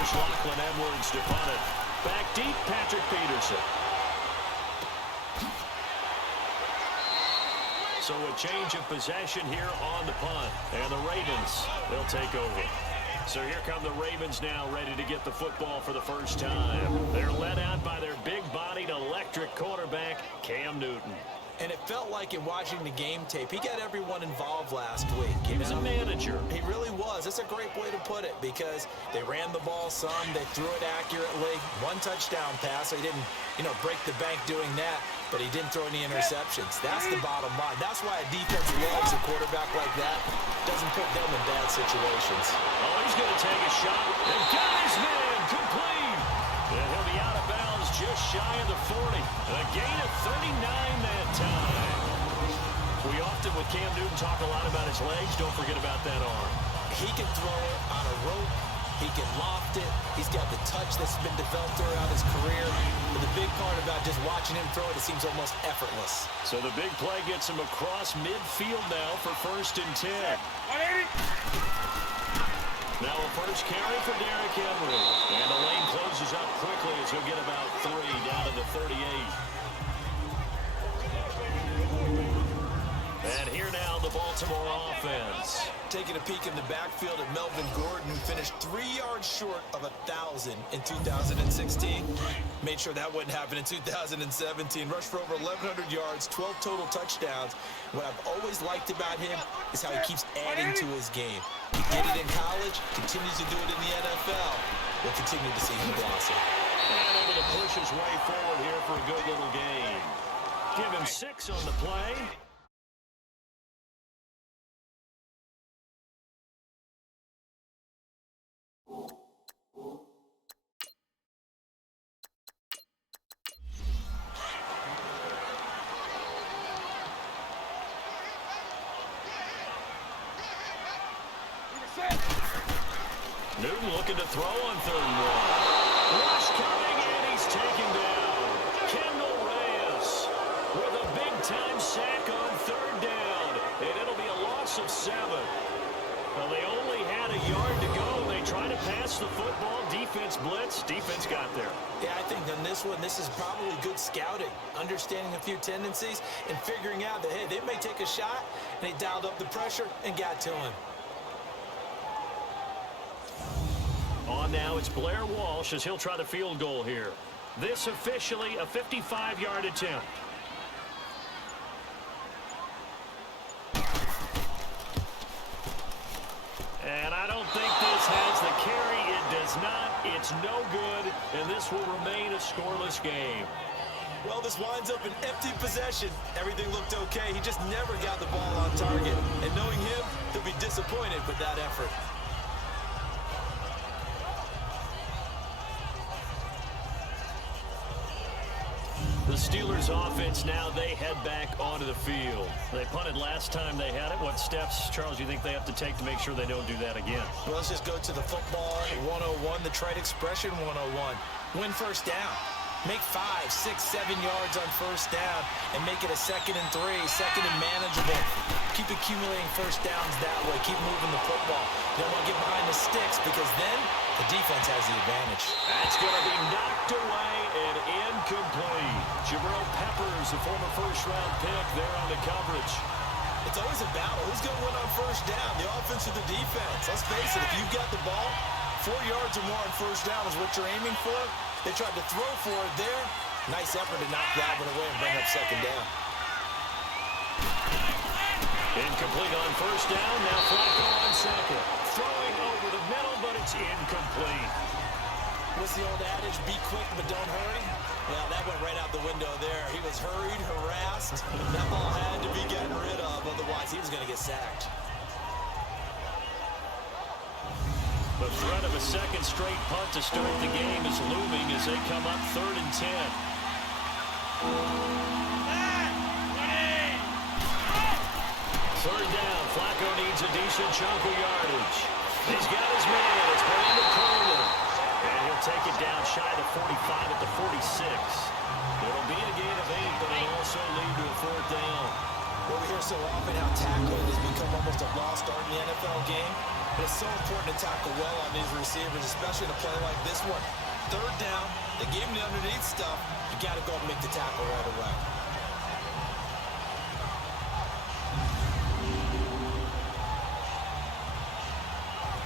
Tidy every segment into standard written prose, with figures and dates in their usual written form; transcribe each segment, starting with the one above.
Here's Lachlan Edwards to punt it. Back deep, Patrick Peterson. So a change of possession here on the punt. And the Ravens, they'll take over. So here come the Ravens now, ready to get the football for the first time. They're led out by their big-bodied electric quarterback, Cam Newton. And it felt like in watching the game tape, he got everyone involved last week. He was a manager. He really was. That's a great way to put it because they ran the ball some, they threw it accurately. One touchdown pass, so he didn't, break the bank doing that, but he didn't throw any interceptions. That's the bottom line. That's why a defense loves a quarterback like that. Doesn't put them in bad situations. Oh, he's going to take a shot. And got his man complete. And he'll be out of bounds just shy of the 40. And a gain of 39 that time. We often, with Cam Newton, talk a lot about his legs. Don't forget about that arm. He can throw it on a rope. He can loft it. He's got the touch that's been developed throughout his career. But the big part about just watching him throw it seems almost effortless. So the big play gets him across midfield now for 1st and 10. Now a first carry for Derrick Henry. And the lane closes up quickly as he'll get about 3 down to the 38. And here now the Baltimore offense. Taking a peek in the backfield at Melvin Gordon, who finished 3 yards short of 1,000 in 2016. Made sure that wouldn't happen in 2017. Rushed for over 1,100 yards, 12 total touchdowns. What I've always liked about him is how he keeps adding to his game. He did it in college, continues to do it in the NFL. We'll continue to see him blossom. And able to push his way forward here for a good little gain. Give him 6 on the play. Newton looking to throw on 3rd and 1. Rush coming, and he's taken down. Kendall Reyes with a big-time sack on 3rd down, and it'll be a loss of 7. Well, they only had a yard to go. They try to pass the football. Defense blitz. Defense got there. Yeah, I think on this one, this is probably good scouting, understanding a few tendencies, and figuring out that, hey, they may take a shot, and they dialed up the pressure and got to him. On now, it's Blair Walsh as he'll try the field goal here. This officially a 55-yard attempt. And I don't think this has the carry. It does not. It's no good, and this will remain a scoreless game. Well, this winds up an empty possession. Everything looked okay. He just never got the ball on target. And knowing him, he'll be disappointed with that effort. The Steelers offense now, they head back onto the field. They punted last time they had it. What steps, Charles, do you think they have to take to make sure they don't do that again? Well, let's just go to the football 101, the trite expression 101. Win first down. Make 5, 6, 7 yards on first down and make it a 2nd and 3, 2nd and manageable. Keep accumulating first downs that way. Keep moving the football. You don't want to get behind the sticks because then the defense has the advantage. That's going to be knocked away and incomplete. Jabril Peppers, the former first-round pick, there on the coverage. It's always a battle. Who's going to win on first down, the offense or the defense? Let's face it, if you've got the ball, 4 yards or more on first down is what you're aiming for. They tried to throw for it there. Nice effort to knock that one away and bring up 2nd down. Incomplete on first down. Now Flacco on 2nd. Throwing over the middle, but it's incomplete. What's the old adage? Be quick, but don't hurry. Well, that went right out the window there. He was hurried, harassed. That ball had to be getting rid of. Otherwise, he was going to get sacked. The threat of a 2nd straight punt to start the game is looming as they come up 3rd and 10. 3rd down. Flacco needs a decent chunk of yardage. He's got his man. It's Brandon Coleman. And he'll take it down shy of the 45 at the 46. It'll be a gain of 8, but it'll also lead to a 4th down. Well, we hear so often how tackling has become almost a lost art in the NFL game. But it's so important to tackle well on these receivers, especially in a play like this one. Third down, they gave him the underneath stuff. You got to go and make the tackle right away.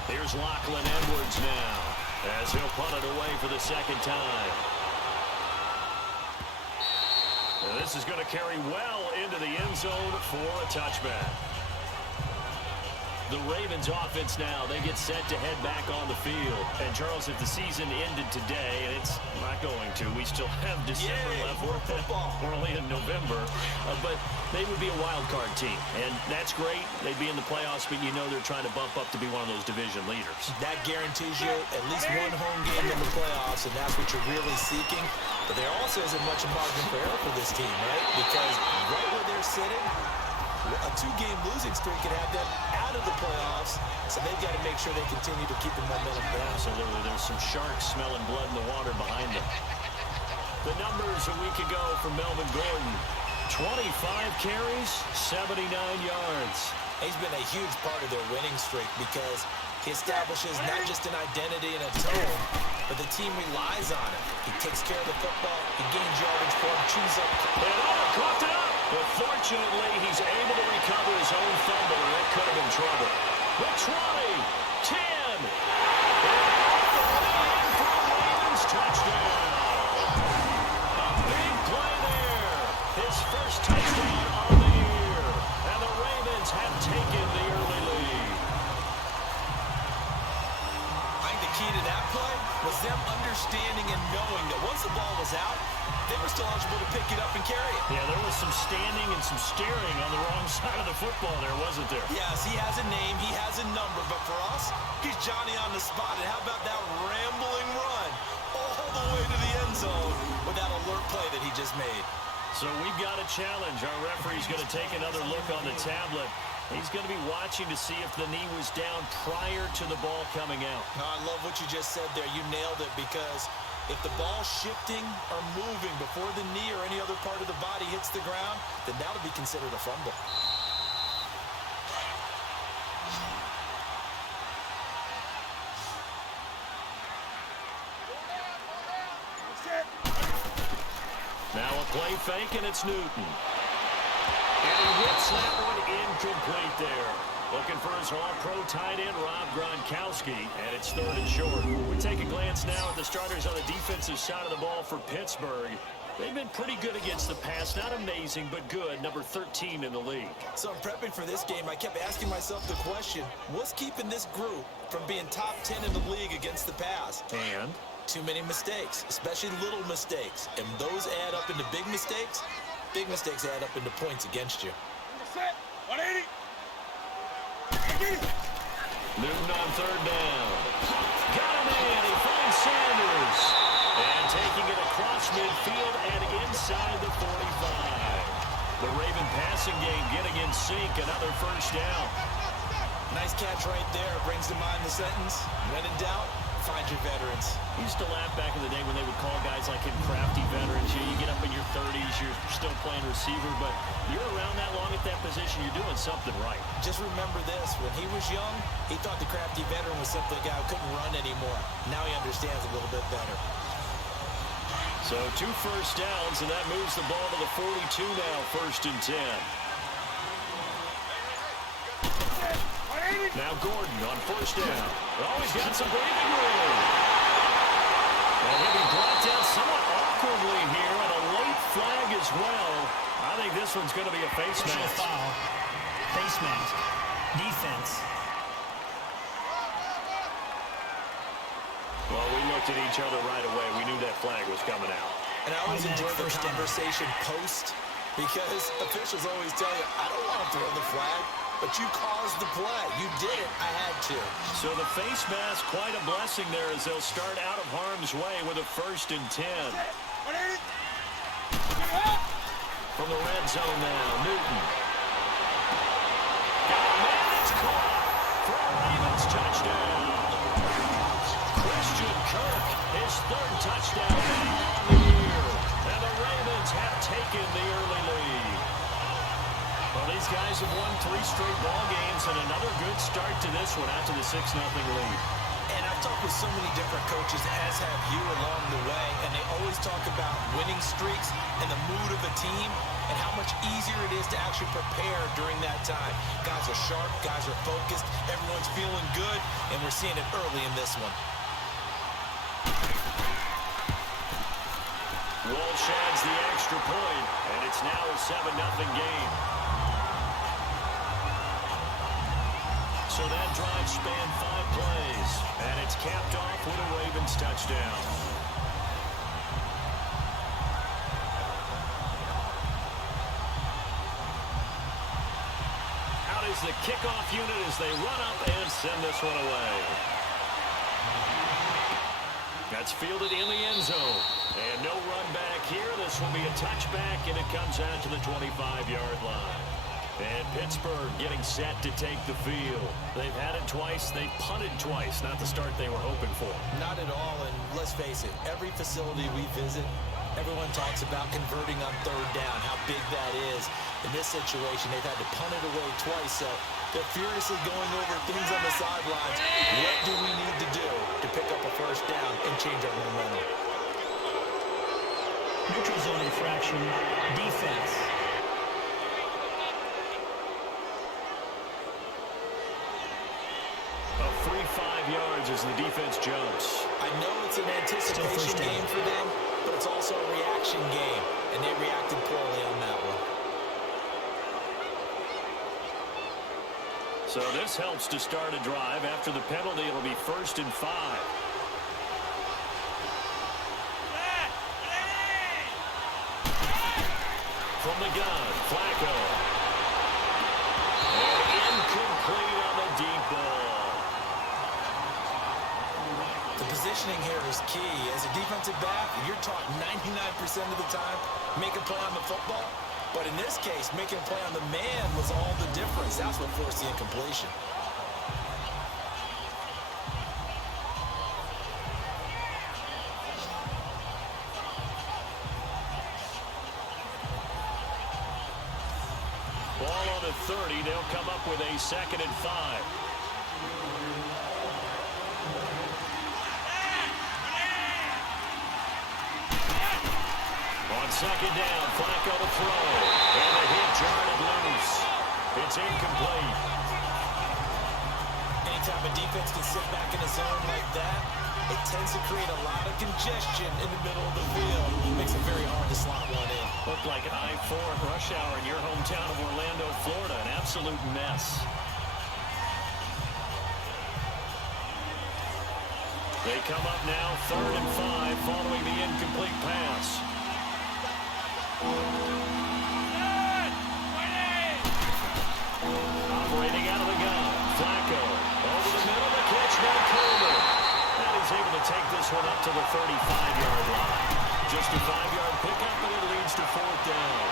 Here's Lachlan Edwards now, as he'll punt it away for the second time. And this is going to carry well into the end zone for a touchback. The Ravens offense now, they get set to head back on the field. And Charles, if the season ended today, and it's not going to, we still have December left. More football. We're only in November, but they would be a wild card team. And that's great. They'd be in the playoffs, but you know they're trying to bump up to be one of those division leaders. That guarantees you at least one home game in the playoffs, and that's what you're really seeking. But there also isn't much margin for error for this team, right? Because right where they're sitting, a two-game losing streak could have them out of the playoffs, so they've got to make sure they continue to keep the momentum going. Absolutely. There's some sharks smelling blood in the water behind them. The numbers a week ago from Melvin Gordon: 25 carries, 79 yards. He's been a huge part of their winning streak because he establishes not just an identity and a tone, but the team relies on him. He takes care of the football, he gains yardage for him, chews up. Caught it up! But fortunately, he's able to recover his own fumble, and that could have been trouble. The 20, 10, and for a Ravens touchdown. A big play there. His first touchdown on the year. And the Ravens have taken the early lead. I think the key to that play was them understanding and knowing that once the ball was out, they were still eligible to pick it up and carry it. Yeah, there was some standing and some staring on the wrong side of the football there, wasn't there? Yes, he has a name, he has a number, but for us, he's Johnny on the spot. And how about that rambling run all the way to the end zone with that alert play that he just made? So we've got a challenge. Our referee's going to take another look on the tablet. He's going to be watching to see if the knee was down prior to the ball coming out. No, I love what you just said there. You nailed it, because if the ball's shifting or moving before the knee or any other part of the body hits the ground, then that'll be considered a fumble. Now a play fake, and it's Newton. And he hits that one incomplete there. Looking for his all-pro tight end, Rob Gronkowski, and it's third and short. We take a glance now at the starters on the defensive side of the ball for Pittsburgh. They've been pretty good against the pass. Not amazing, but good. Number 13 in the league. So in prepping for this game, I kept asking myself the question, what's keeping this group from being top 10 in the league against the pass? And? Too many mistakes, especially little mistakes. And those add up into big mistakes. Big mistakes add up into points against you. 180. Newton on third down. Got him in. He finds Sanders. And taking it across midfield and inside the 45. The Raven passing game getting in sync. Another first down. Nice catch right there. Brings to mind the sentence, when in doubt, find your veterans. I used to laugh back in the day when they would call guys like him crafty veterans. You get up in your 30s, you're still playing receiver, but you're around that long at that position, you're doing something right. Just remember this, when he was young, he thought the crafty veteran was simply a guy who couldn't run anymore. Now he understands a little bit better. So 2 first downs, and that moves the ball to the 42 now, 1st and 10. Now Gordon on 1st down. Oh, he's got some breathing room. And he'll be brought down somewhat awkwardly here, and a late flag as well. I think this one's going to be a face mask. Foul. Face mask. Defense. Well, we looked at each other right away. We knew that flag was coming out. And I always enjoy the conversation post, because officials always tell you, I don't want to throw the flag, but you caused the play. You did it. I had to. So the face mask, quite a blessing there as they'll start out of harm's way with a 1st and 10. From the red zone now, Newton. Got a man that's caught for a Ravens touchdown. Christian Kirk, his 3rd touchdown on the year. And the Ravens have taken the early lead. A Well, these guys have won 3 straight ball games and another good start to this one after the 6-0 lead. And I've talked with so many different coaches, as have you, along the way, and they always talk about winning streaks and the mood of a team and how much easier it is to actually prepare during that time. Guys are sharp, guys are focused, everyone's feeling good, and we're seeing it early in this one. Walsh adds the extra point, and it's now a 7-0 game. So that drive spanned 5 plays, and it's capped off with a Ravens touchdown. Out is the kickoff unit as they run up and send this one away. That's fielded in the end zone. And no run back here. This will be a touchback, and it comes out to the 25-yard line. And Pittsburgh getting set to take the field. They've had it twice. They've punted twice. Not the start they were hoping for. Not at all, and let's face it, every facility we visit, everyone talks about converting on 3rd down, how big that is. In this situation, they've had to punt it away twice, so they're furiously going over things on the sidelines. What do we need to do to pick up a 1st down and change our momentum? Neutral zone infraction, defense. A free 5 yards as the defense jumps. I know it's an anticipation game for them, but it's also a reaction game, and they reacted poorly on that one. So this helps to start a drive. After the penalty, it'll be 1st and 5. From the gun, Flacco. And incomplete on the deep ball. The positioning here is key. As a defensive back, you're taught 99% of the time, make a play on the football. But in this case, making a play on the man was all the difference. That's what forced the incompletion. Ball on the 30. They'll come up with a 2nd and 5. On 2nd down, Flacco to throw. And the hit jarred loose. It's incomplete. Anytime a defense can sit back in a zone like that, it tends to create a lot of congestion in the middle of the field. It makes it very hard to slot one in. Looked like I-4 at rush hour in your hometown of Orlando, Florida. An absolute mess. They come up now 3rd and 5 following the incomplete pass. Operating out of the gun. Flacco. Over the middle. The catch by Coleman. And he's able to take this one up to the 35-yard line. Just a 5-yard pickup, and it leads to 4th down.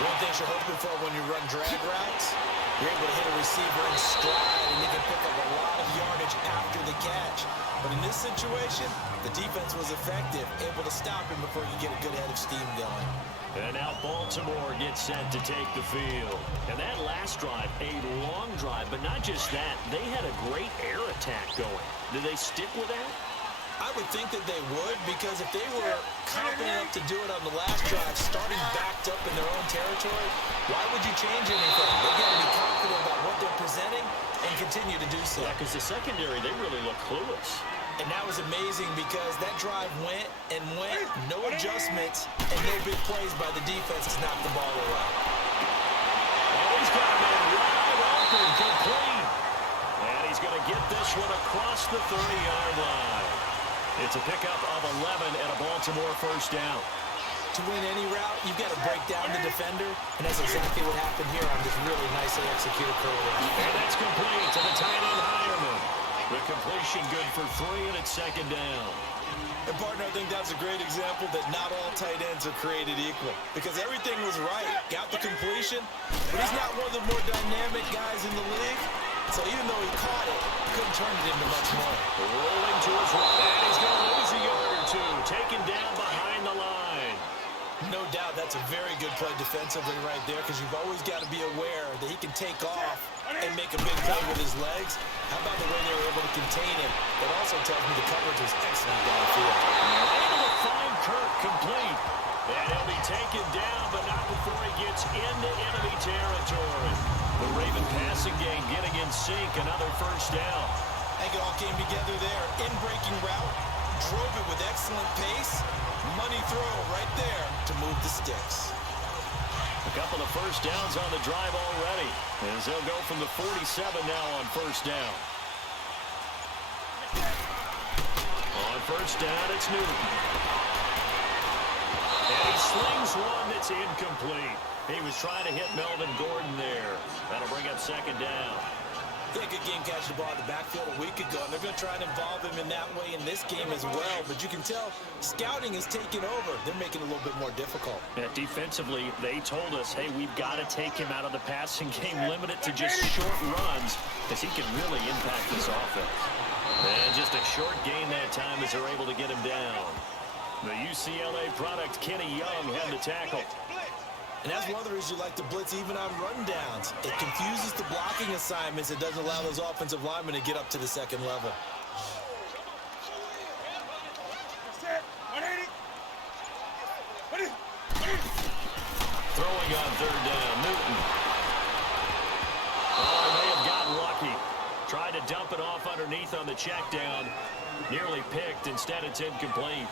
One thing you're hoping for when you run drag routes, you're able to hit a receiver in stride, and you can pick up a lot of yardage after the catch. But in this situation, the defense was effective, able to stop him before you get a good head of steam going. And now Baltimore gets set to take the field. And that last drive, a long drive, but not just that. They had a great air attack going. Did they stick with that? I would think that they would, because if they were confident enough to do it on the last drive, starting backed up in their own territory, why would you change anything? They've got to be confident about what they're presenting and continue to do so. Yeah, because the secondary, they really look clueless. And that was amazing because that drive went and went, no adjustments, and no big plays by the defense to knock the ball away. And he's got a man wide open, complete. And he's going to get this one across the 30-yard line. It's a pickup of 11 and a Baltimore 1st down. To win any route, you've got to break down the defender, and that's exactly what happened here on this really nicely executed curl route. And that's complete to the tight end Hireman. The completion good for 3, and it's 2nd down. And, partner, I think that's a great example that not all tight ends are created equal, because everything was right. Got the completion, but he's not one of the more dynamic guys in the league. So even though he caught it, couldn't turn it into much more. Rolling to his right, and he's going to lose a yard or two. Taken down behind the line. No doubt that's a very good play defensively right there, because you've always got to be aware that he can take off and make a big play with his legs. How about the way they were able to contain him? That also tells me the coverage was excellent downfield. Able to find Kirk complete. And he'll be taken down, but not before he gets into enemy territory. The Raven passing game getting in sync. Another first down. I think it all came together there. In-breaking route. Drove it with excellent pace. Money throw right there to move the sticks. A couple of first downs on the drive already, as they'll go from the 47 now on first down. On first down, it's Newton. And he slings one that's incomplete. He was trying to hit Melvin Gordon there. That'll bring up second down. They had a good game catching the ball in the backfield a week ago, and they're going to try and involve him in that way in this game as well. But you can tell scouting is taking over. They're making it a little bit more difficult. Yeah, defensively, they told us, hey, we've got to take him out of the passing game, limit it to just short runs, because he can really impact this offense. And just a short gain that time as they're able to get him down. The UCLA product, Kenny Young, had the tackle. And that's one of the reasons you like to blitz even on rundowns. It confuses the blocking assignments. It doesn't allow those offensive linemen to get up to the second level. Throwing on third down, Newton. Oh, they have gotten lucky. Tried to dump it off underneath on the check down. Nearly picked. Instead, it's incomplete.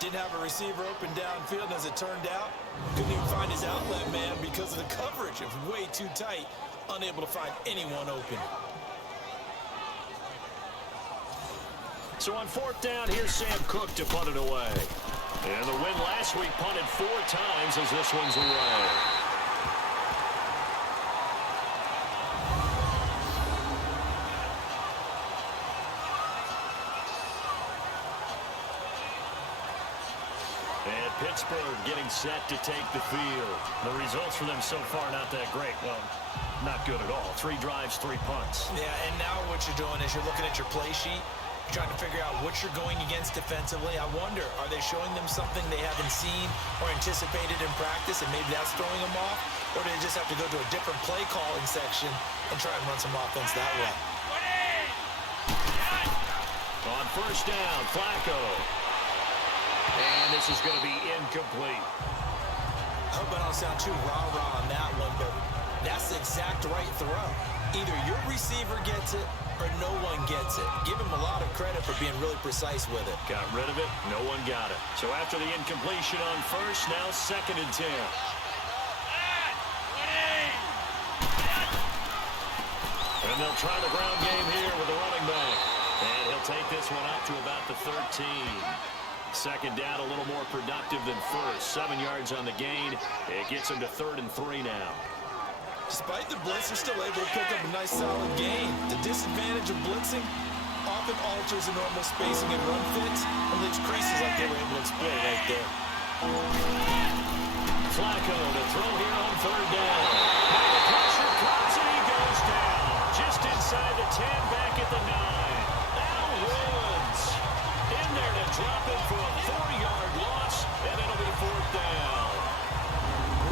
Didn't have a receiver open downfield, and as it turned out, couldn't even find his outlet man because of the coverage. It was way too tight, unable to find anyone open. So on fourth down, here's Sam Cook to punt it away. And the win last week punted 4 times as this one's away. And Pittsburgh getting set to take the field. The results for them so far not that great. Well, not good at all. 3 drives, 3 punts. Yeah, and now what you're doing is you're looking at your play sheet. You're trying to figure out what you're going against defensively. I wonder, are they showing them something they haven't seen or anticipated in practice, and maybe that's throwing them off? Or do they just have to go to a different play calling section and try and run some offense that way? On first down, Flacco. And this is going to be incomplete. I hope I don't sound too rah-rah on that one, but that's the exact right throw. Either your receiver gets it or no one gets it. Give him a lot of credit for being really precise with it. Got rid of it. No one got it. So after the incompletion on first, now 2nd and 10. And they'll try the ground game here with the running back. And he'll take this one out to about the 13. Second down, a little more productive than first. 7 yards on the gain. It gets him to 3rd and 3 now. Despite the blitz, they're still able to pick up a nice solid gain. The disadvantage of blitzing often alters the normal spacing and run fits and leaves creases like they were able to exploit right there. Flacco to throw here on 3rd down. Now the pressure comes and he goes down. Just inside the 10, back at the 9. Al Woods in there to drop it for a 4-yard loss, and it'll be 4th down.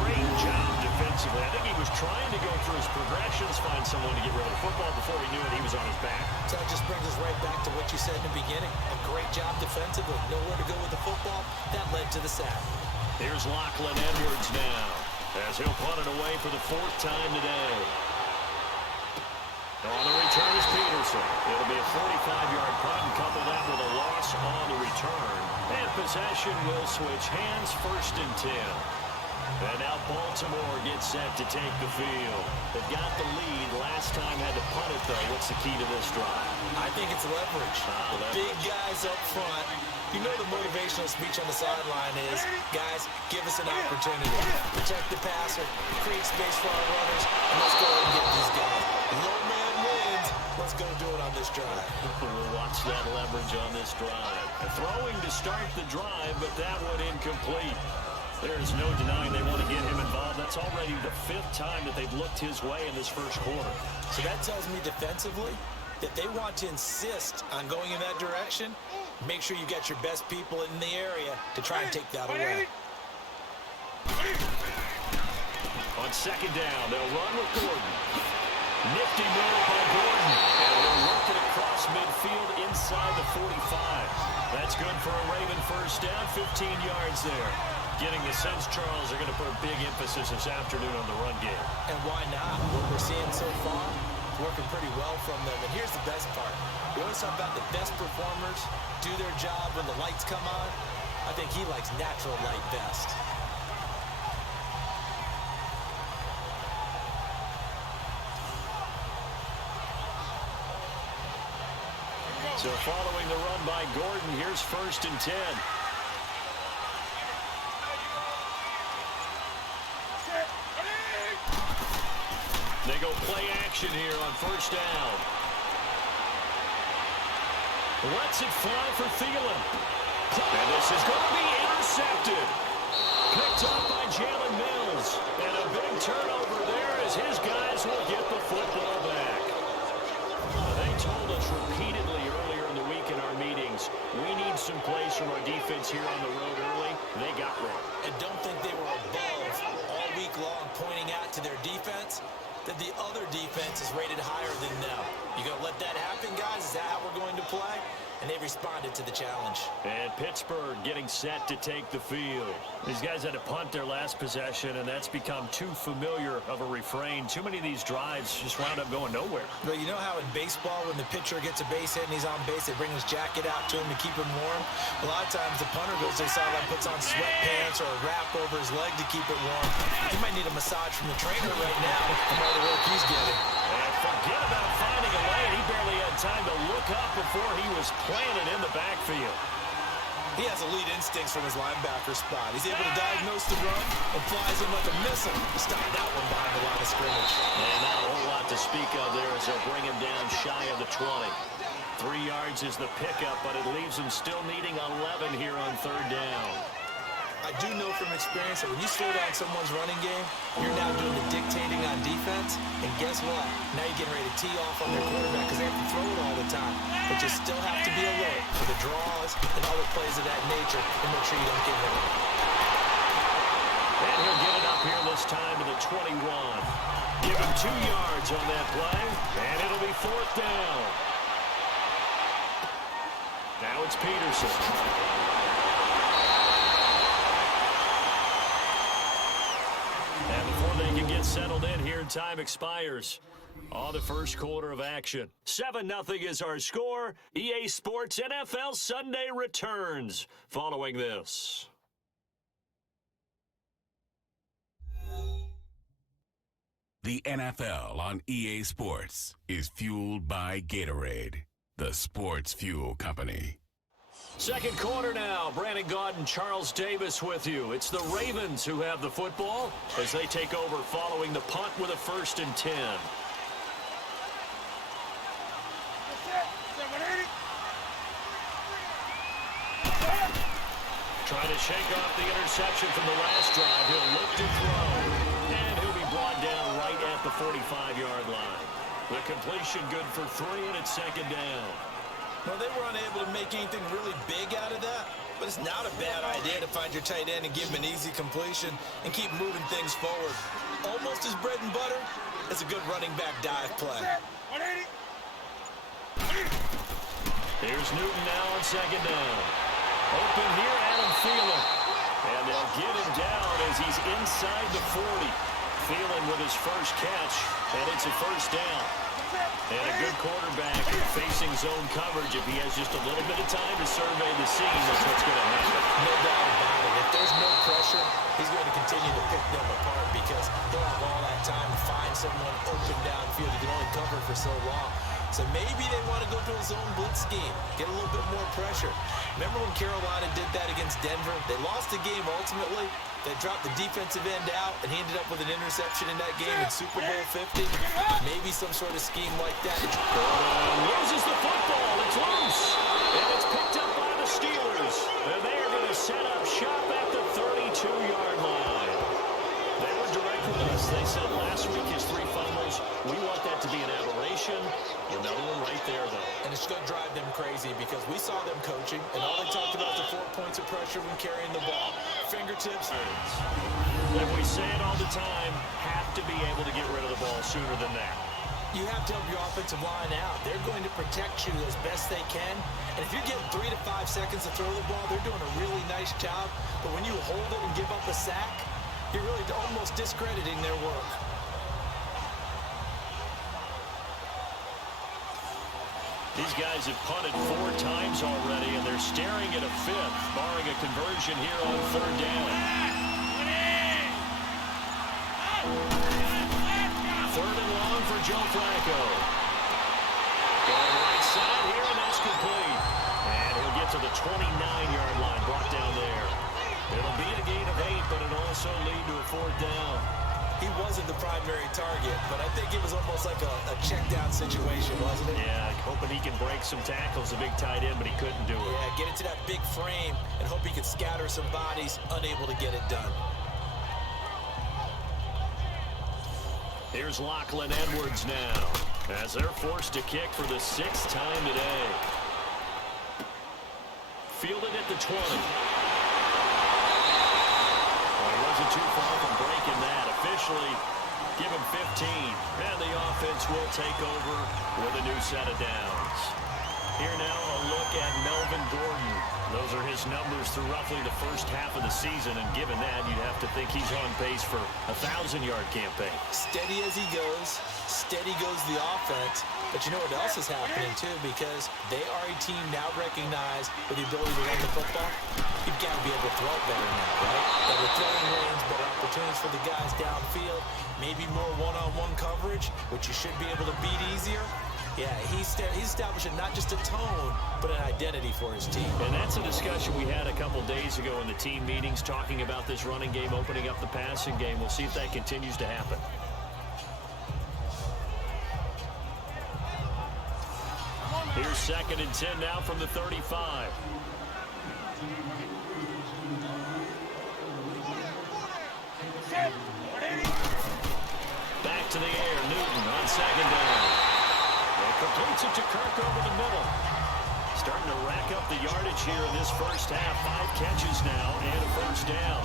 Great job defensively. I think he was trying to go through his progressions, find someone to get rid of the football. Before he knew it, he was on his back. So that just brings us right back to what you said in the beginning. A great job defensively. Nowhere to go with the football. That led to the sack. Here's Lachlan Edwards now, as he'll punt it away for the 4th time today. On the return is Peterson. It'll be a 45-yard punt, and couple that with a loss on the return. And possession will switch hands, 1st and 10. And now Baltimore gets set to take the field. They've got the lead. Last time had to punt it, though. What's the key to this drive? I think it's leverage. The big guys up front. You know the motivational speech on the sideline is, guys, give us an opportunity. Protect the passer, create space for our runners, and let's go and get these guys. Low man wins. Let's go do it on this drive. We'll watch that leverage on this drive. Throwing to start the drive, but that one incomplete. There's no denying they want to get him involved. That's already the 5th time that they've looked his way in this first quarter. So that tells me defensively that they want to insist on going in that direction. Make sure you got your best people in the area to try and take that away. On second down, they'll run with Gordon. Nifty move by Gordon. And they'll work it across midfield inside the 45. That's good for a Raven first down, 15 yards there. Getting the sense, Charles, are going to put a big emphasis this afternoon on the run game. And why not? What we're seeing so far, working pretty well from them. And here's the best part. We always talk about the best performers do their job when the lights come on. I think he likes natural light best. So following the run by Gordon, here's 1st and 10. They go play action here on 1st down. Lets it fly for Thielen. And this is going to be intercepted. Picked up by Jalen Mills. And a big turnover there as his guys will get the football back. They told us repeatedly earlier in the week in our meetings, we need some plays from our defense here on the road early. They got one. And don't think they were above all week long pointing out to their defense that the other defense is rated higher than them. You going to let that happen, guys? Is that how we're going to play? And they responded to the challenge. And Pittsburgh getting set to take the field. These guys had to punt their last possession, and that's become too familiar of a refrain. Too many of these drives just wound up going nowhere. But you know how in baseball, when the pitcher gets a base hit and he's on base, they bring his jacket out to him to keep him warm? A lot of times the punter goes to the sideline, puts on sweatpants or a wrap over his leg to keep it warm. He might need a massage from the trainer right now from all the work he's getting. And forget about finding a lane. He barely had time to look up before he was planted in the backfield. He has elite instincts from his linebacker spot. He's able to diagnose the run and flies him like a missile. Stop that one behind the line of scrimmage. And not a whole lot to speak of there as they'll bring him down shy of the 20. 3 yards is the pickup, but it leaves him still needing 11 here on 3rd down. I do know from experience that when you slow down someone's running game, you're now doing the dictating on defense. And guess what? Now you're getting ready to tee off on their quarterback because they have to throw it all the time. But you still have to be alert for the draws and other plays of that nature and make sure you don't get hit. And he'll get it up here this time to the 21. Give him 2 yards on that play, and it'll be 4th down. Now it's Peterson. And before they can get settled in here, time expires on the first quarter of action. 7-0 is our score. EA Sports NFL Sunday returns following this. The NFL on EA Sports is fueled by Gatorade, the sports fuel company. Second quarter now. Brandon Gaudin and Charles Davis with you. It's the Ravens who have the football as they take over following the punt with a 1st and 10. Trying to shake off the interception from the last drive. He'll look to throw, and he'll be brought down right at the 45-yard line. The completion good for 3, and it's 2nd down. Well, they were unable to make anything really big out of that, but it's not a bad idea to find your tight end and give him an easy completion and keep moving things forward. Almost as bread and butter as a good running back dive play. Here's Newton now on 2nd down. Open here, Adam Thielen. And they'll get him down as he's inside the 40. Thielen with his first catch, and it's a 1st down. And a good quarterback facing zone coverage. If he has just a little bit of time to survey the scene, that's what's going to happen. No doubt about it. If there's no pressure, he's going to continue to pick them apart because he'll have all that time to find someone open downfield. He can only cover for so long. So maybe they want to go to a zone blitz scheme, get a little bit more pressure. Remember when Carolina did that against Denver? They lost the game ultimately. They dropped the defensive end out, and he ended up with an interception in that game in Super Bowl 50. Maybe some sort of scheme like that. Loses the football. It's loose. And it's picked up by the Steelers. And they are going to set up shop at the 32-yard line. They were direct with us. They said last week his 3 fumbles. We want that to be an aberration. Another one right there, though. And it's going to drive them crazy because we saw them coaching, and all they talked about was the 4 points of pressure when carrying the ball. fingertips. And we say it all the time, have to be able to get rid of the ball sooner than that. You have to help your offensive line out. They're going to protect you as best they can. And if you're getting 3 to 5 seconds to throw the ball, they're doing a really nice job. But when you hold it and give up a sack, you're really almost discrediting their work. These guys have punted 4 times already, and they're staring at a 5th, barring a conversion here on 3rd down. 3rd and long for Joe Flacco. Going right side here, and that's complete. And he'll get to the 29-yard line, brought down there. It'll be a gain of 8, but it'll also lead to a 4th down. He wasn't the primary target, but I think it was almost like a check-down situation, wasn't it? Yeah, hoping he can break some tackles, a big tight end, but he couldn't do it. Yeah, get into that big frame and hope he could scatter some bodies, unable to get it done. Here's Lachlan Edwards now, as they're forced to kick for the 6th time today. Fielded at the 20. Well, he wasn't too far from breaking that. Officially, give him 15. And the offense will take over with a new set of downs. Here now, a look at Melvin Gordon. Those are his numbers through roughly the first half of the season, and given that, you'd have to think he's on pace for a 1,000-yard campaign. Steady as he goes, steady goes the offense. But you know what else is happening, too, because they are a team now recognized with the ability to run the football. You've got to be able to throw it better now, right? Better throwing lanes, better opportunities for the guys downfield, maybe more one-on-one coverage, which you should be able to beat easier. Yeah, he's establishing not just a tone, but an identity for his team. And that's a discussion we had a couple days ago in the team meetings, talking about this running game, opening up the passing game. We'll see if that continues to happen. Here's 2nd and 10 now from the 35. Back to the air, Newton on 2nd down. Completes it to Kirk over the middle. Starting to rack up the yardage here in this first half. 5 catches now and a 1st down.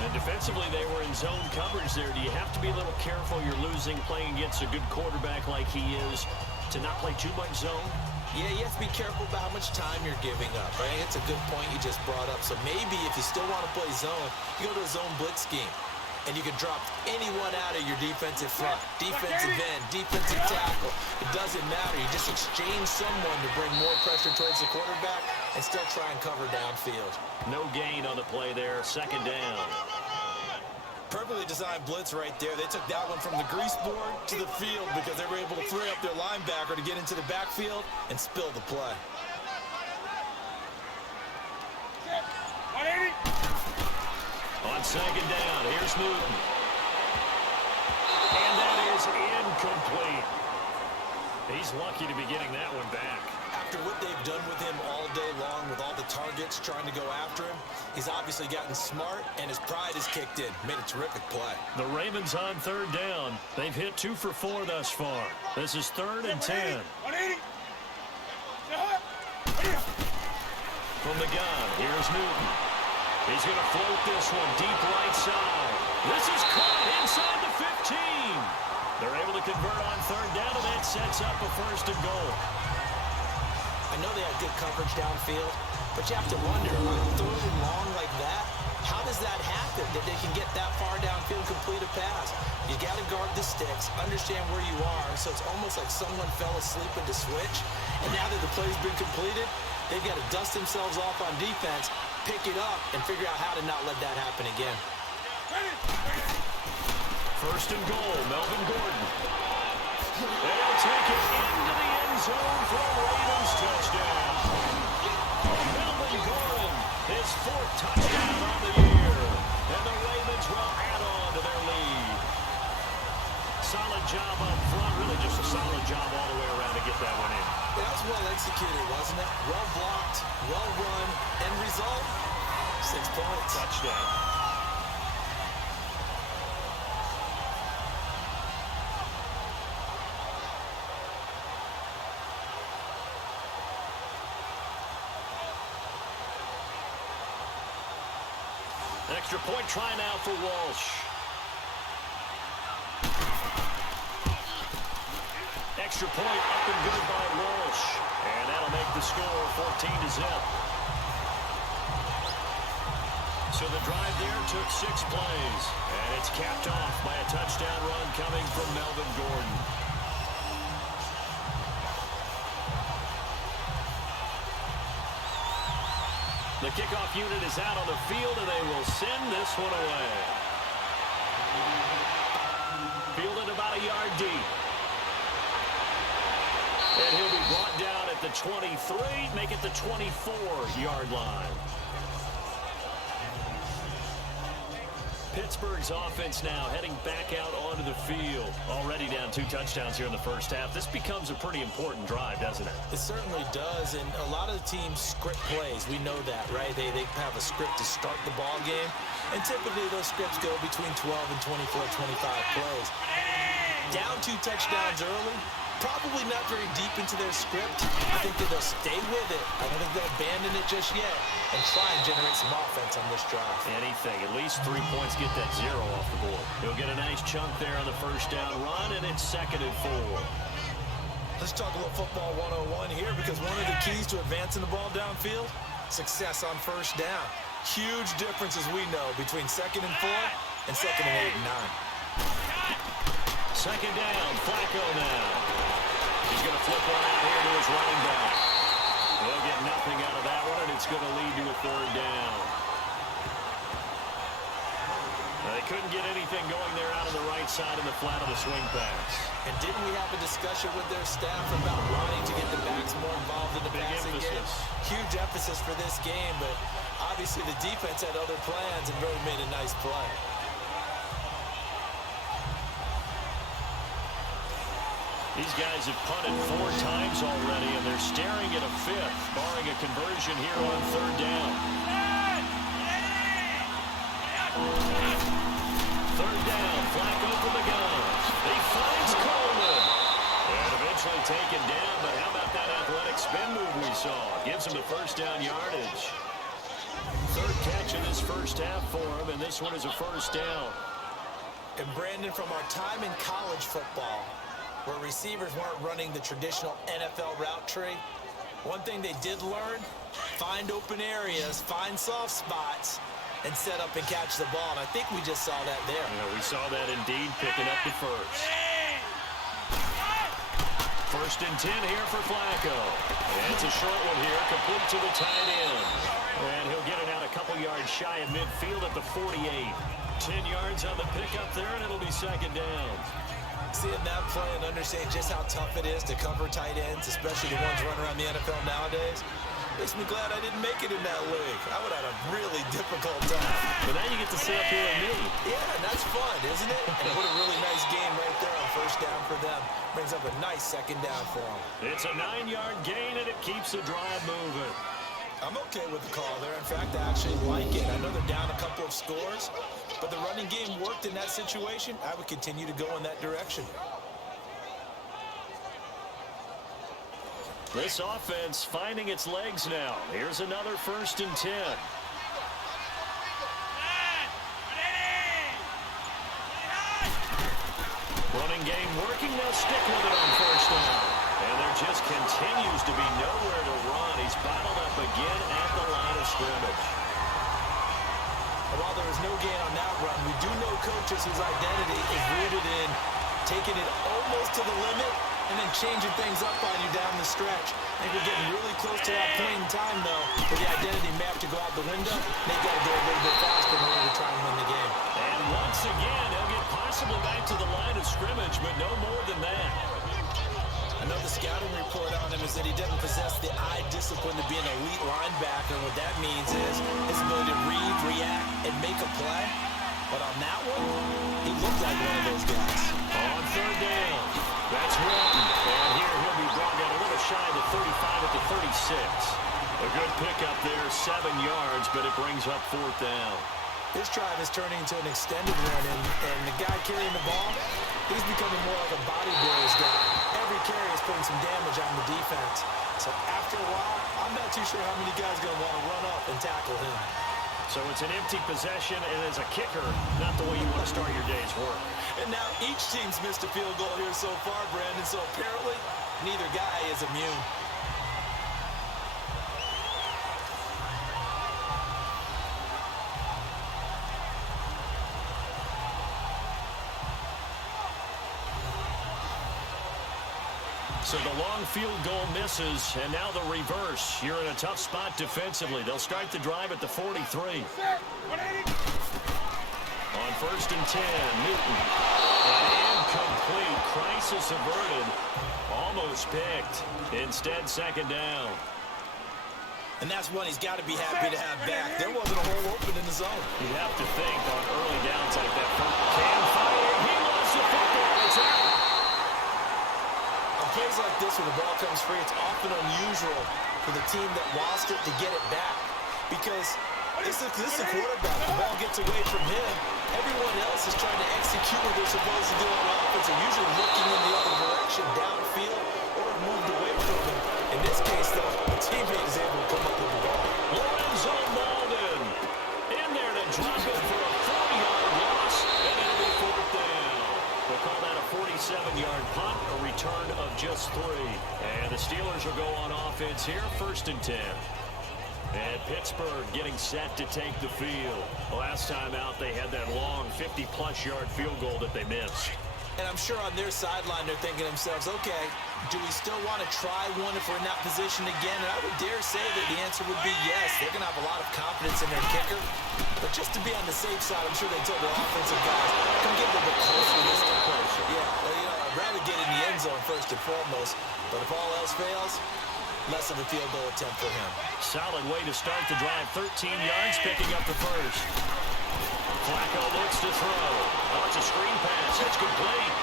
And defensively, they were in zone coverage there. Do you have to be a little careful? You're losing, playing against a good quarterback like he is, to not play too much zone? Yeah, you have to be careful about how much time you're giving up, right? It's a good point you just brought up. So maybe if you still want to play zone, you go to a zone blitz scheme. And you can drop anyone out of your defensive front, defensive end, defensive tackle. It doesn't matter. You just exchange someone to bring more pressure towards the quarterback and still try and cover downfield. No gain on the play there. 2nd down. Perfectly designed blitz right there. They took that one from the grease board to the field because they were able to free up their linebacker to get into the backfield and spill the play. On 2nd down, here's Newton. And that is incomplete. He's lucky to be getting that one back. After what they've done with him all day long, with all the targets trying to go after him, he's obviously gotten smart, and his pride has kicked in. Made a terrific play. The Ravens on 3rd down. They've hit 2 for 4 thus far. This is 3rd and 10. From the gun, here's Newton. He's going to float this one deep right side. This is caught inside the 15. They're able to convert on 3rd down, and that sets up a 1st and goal. I know they have good coverage downfield, but you have to wonder, on 3rd and long like that, how does that happen, that they can get that far downfield and complete a pass? You got to guard the sticks, understand where you are, so it's almost like someone fell asleep at the switch, and now that the play's been completed, they've got to dust themselves off on defense, pick it up, and figure out how to not let that happen again. 1st and goal, Melvin Gordon. They'll take it into the end zone for a Ravens touchdown. Melvin Gordon, his 4th touchdown on the year. And the Ravens will add on to their lead. Solid job up front, really just a solid job all the way around to get that one in. That was well executed, wasn't it? Well blocked, well run, end result, 6 points. Touchdown. Extra point try now for Walsh. Extra point up and good by Walsh. And that'll make the score 14-0. So the drive there took 6 plays. And it's capped off by a touchdown run coming from Melvin Gordon. The kickoff unit is out on the field, and they will send this one away. Fielded about a yard deep. And he'll be brought down at the 23, make it the 24-yard line. Pittsburgh's offense now heading back out onto the field. Already down 2 touchdowns here in the first half. This becomes a pretty important drive, doesn't it? It certainly does, and a lot of the teams script plays. We know that, right? They have a script to start the ball game, and typically those scripts go between 12 and 24, 25 plays. Down 2 touchdowns early, probably not very deep into their script. I think that they'll stay with it. I don't think they'll abandon it just yet and try and generate some offense on this drive. Anything. At least 3 points, get that 0 off the board. He'll get a nice chunk there on the first down run, and it's 2nd and 4. Let's talk a little football 101 here, because one of the keys to advancing the ball downfield, success on first down. Huge difference, as we know, between 2nd and 4 and 2nd and 8 and 9. 2nd down, Flacco now. He's going to flip one out here to his running back. They'll get nothing out of that one, and it's going to lead to a 3rd down. They couldn't get anything going there out of the right side in the flat of the swing pass. And didn't we have a discussion with their staff about wanting to get the backs more involved in the passing game? Huge emphasis for this game, but obviously the defense had other plans and really made a nice play. These guys have punted 4 times already, and they're staring at a 5th, barring a conversion here on 3rd down. 3rd down, Flacco for the guns. He finds Coleman. And eventually taken down, but how about that athletic spin move we saw? Gives him the first down yardage. 3rd catch in this first half for him, and this one is a first down. And Brandon, from our time in college football, where receivers weren't running the traditional NFL route tree, one thing they did learn, find open areas, find soft spots, and set up and catch the ball. And I think we just saw that there. Yeah, we saw that indeed, picking up the first. 1st and 10 here for Flacco. And it's a short one here, complete to the tight end. And he'll get it out a couple yards shy of midfield at the 48. 10 yards on the pickup there, and it'll be 2nd down. Seeing that play and understanding just how tough it is to cover tight ends, especially the ones running around the NFL nowadays, makes me glad I didn't make it in that league. I would have had a really difficult time. But now you get to sit up here and me. Yeah, and that's fun, isn't it? And what a really nice game right there on first down for them. Brings up a nice 2nd down for them. It's a 9-yard gain, and it keeps the drive moving. I'm okay with the call there. In fact, I actually like it. I know they're down a couple of scores, but the running game worked in that situation. I would continue to go in that direction. This offense finding its legs now. Here's another 1st and 10. Running game working. They'll stick with it on first down. And there just continues to be nowhere to run. He's bottled up again at the line of scrimmage. And while there was no gain on that run, we do know coaches whose identity is rooted in taking it almost to the limit and then changing things up on you down the stretch. I think we're getting really close to that point in time, though, where the identity map to go out the window. They've got to go a little bit faster in order to try and win the game. And once again, he'll get possibly back to the line of scrimmage, but no more than that. I know the scouting report on him is that he doesn't possess the eye discipline to be an elite linebacker. And what that means is his ability to read, react, and make a play. But on that one, he looked like one of those guys. On 3rd down, that's Walton. And here he'll be brought down a little shy of the 35 at the 36. A good pickup there, 7 yards, but it brings up 4th down. This drive is turning into an extended run, and the guy carrying the ball, he's becoming more like a bodybuilder's guy. Every carry is putting some damage on the defense. So after a while, I'm not too sure how many guys are going to want to run up and tackle him. So it's an empty possession, and as a kicker, not the way you want to start your day's work. And now each team's missed a field goal here so far, Brandon, so apparently neither guy is immune. So the long field goal misses, and now the reverse. You're in a tough spot defensively. They'll start the drive at the 43. On 1st and 10, Newton. And incomplete. Crisis averted. Almost picked. Instead, 2nd down. And that's one he's got to be happy to have back. There wasn't a hole open in the zone. You have to think on early downs like that. Can fire. He lost the football. It's out. Plays like this where the ball comes free, it's often unusual for the team that lost it to get it back. Because this is a quarterback. The ball gets away from him. Everyone else is trying to execute what they're supposed to do on offense. They're usually looking in the other direction, downfield, or moved away from him. In this case, though, the teammate is able to come up with the ball. Lorenzo Malden in there to drop it for a 4-yard loss, and it'll be 4th down. We'll call that a 47-yard punt, a return of just 3. And the Steelers will go on offense here, 1st and 10. And Pittsburgh getting set to take the field. Last time out, they had that long 50-plus yard field goal that they missed. And I'm sure on their sideline, they're thinking to themselves, okay, do we still want to try one if we're in that position again? And I would dare say that the answer would be yes. They're going to have a lot of confidence in their kicker. But just to be on the safe side, I'm sure they told their offensive guys, come get a little bit closer to this time. Yeah, I'd rather get in the end zone first and foremost. But if all else fails, less of a field goal attempt for him. Solid way to start the drive. 13 yards, picking up the first. Flacco looks to throw. Oh, it's a screen pass. It's complete.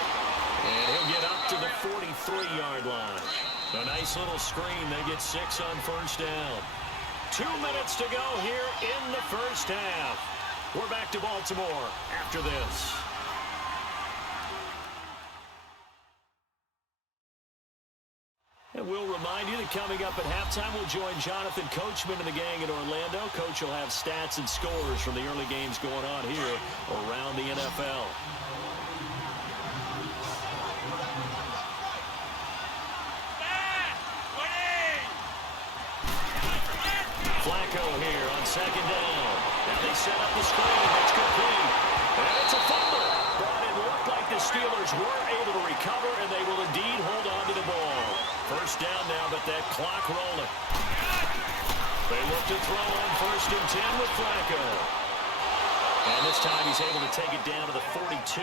And he'll get up to the 43-yard line. A nice little screen. They get 6 on 1st down. 2 minutes to go here in the first half. We're back to Baltimore after this. And we'll remind you that coming up at halftime, we'll join Jonathan Coachman and the gang in Orlando. Coach will have stats and scores from the early games going on here around the NFL. Flacco here on 2nd down. Now they set up the screen. It's complete. And it's a fumble. But it looked like the Steelers were able to recover, and they will indeed hold on to the ball. 1st down now, but that clock rolling. They look to throw on 1st and 10 with Flacco. And this time he's able to take it down to the 42.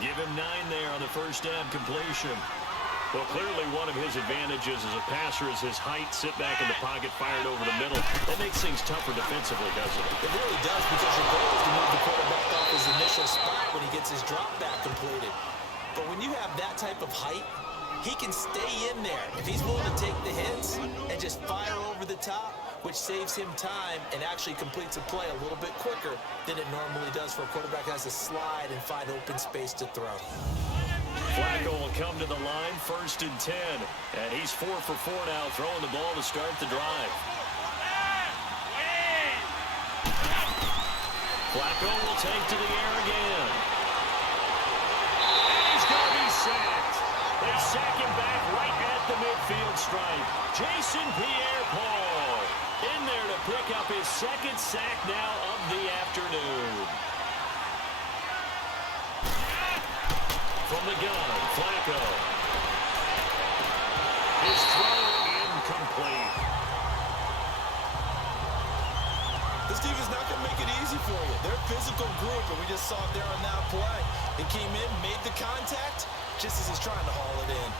Give him 9 there on the 1st down completion. Well, clearly one of his advantages as a passer is his height, sit back in the pocket, fired over the middle. That makes things tougher defensively, doesn't it? It really does, because your goal is to move the quarterback off his initial spot when he gets his drop back completed. But when you have that type of height, he can stay in there if he's willing to take the hits and just fire over the top, which saves him time and actually completes a play a little bit quicker than it normally does for a quarterback who has to slide and find open space to throw. Flacco will come to the line, 1st and 10. And he's 4 for 4 now, throwing the ball to start the drive. Flacco will take to the air again. And he's going to be sacked. They sack him back right at the midfield stripe. Jason Pierre-Paul in there to pick up his 2nd sack now of the afternoon. From the gun, Flacco. His throw incomplete. This team is not going to make it easy for you. They're a physical group, and we just saw it there on that play. He came in, made the contact, just as he's trying to haul it in.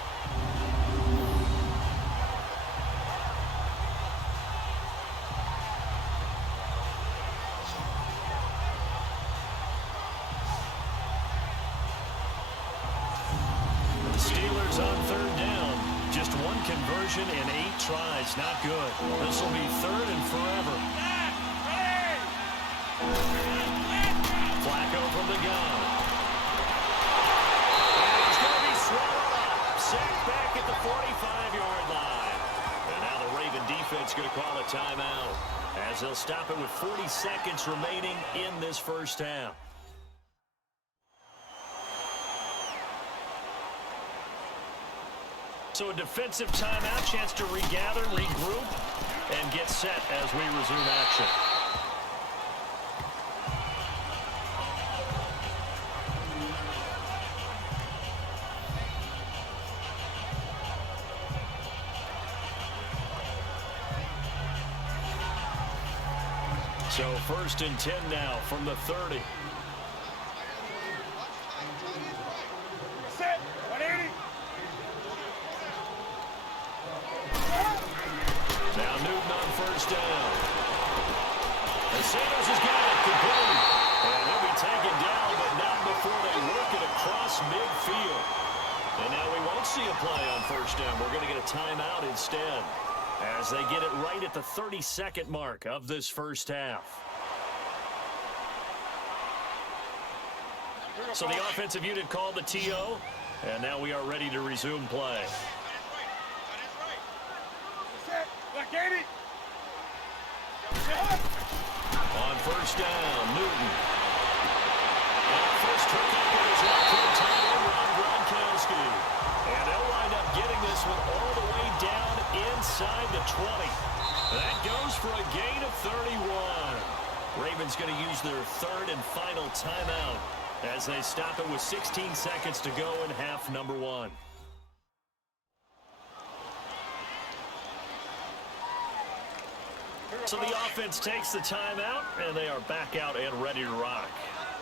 Steelers on 3rd down. Just 1 conversion in 8 tries. Not good. This will be 3rd and forever. Flacco from the gun. And he's going to be swallowed up. Sacked back at the 45-yard line. And now the Raven defense going to call a timeout. as they'll stop it with 40 seconds remaining in this first half. So a defensive timeout, chance to regather, regroup, and get set as we resume action. So 1st and 10 now from the 30. Set, 180. Now Newton on 1st down. And Sanders has got it complete. And he'll be taken down, but not before they work it across midfield. And now we won't see a play on 1st down. We're going to get a timeout instead, as they get it right at the 32nd mark of this first half. So the offensive unit called the TO, and now we are ready to resume play. On 1st down, Newton. And first took up with his left-hand tight end, Ron Gronkowski. And they'll wind up getting this one all the way down inside the 20. That goes for a gain of 31. Ravens going to use their 3rd and final timeout as they stop it with 16 seconds to go in half number 1. So the offense takes the timeout, and they are back out and ready to rock.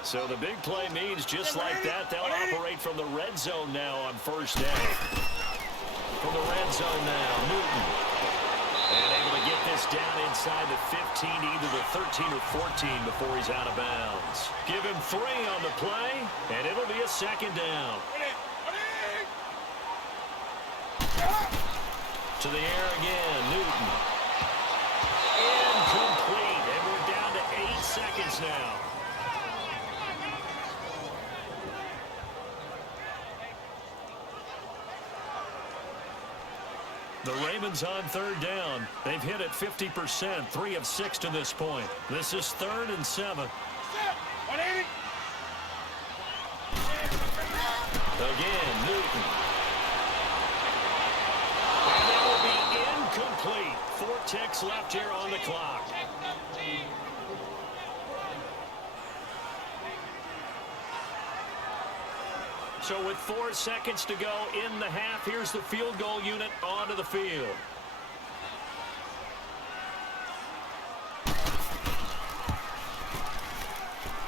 So the big play means just like that, they'll operate from the red zone now on 1st down. From the red zone now, Newton. And able to get this down inside the 15, either the 13 or 14 before he's out of bounds. Give him 3 on the play, and it'll be a 2nd down. To the air again, Newton. Incomplete, and we're down to 8 seconds now. The Ravens on 3rd down. They've hit it 50%, 3 of 6 to this point. This is 3rd and 7. 180. Again, Newton. And that will be incomplete. 4 ticks left here on the clock. So with 4 seconds to go in the half, here's the field goal unit onto the field.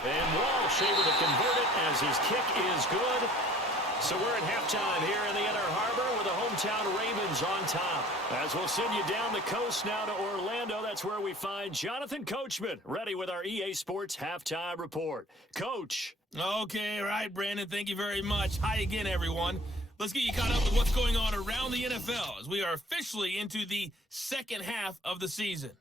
And Walsh able to convert it as his kick is good. So we're at halftime here in the Inner Harbor with the hometown Ravens on top. As we'll send you down the coast now to Orlando, that's where we find Jonathan Coachman ready with our EA Sports Halftime Report. Coach. Okay, right, Brandon. Thank you very much. Hi again, everyone. Let's get you caught up with what's going on around the NFL as we are officially into the second half of the season.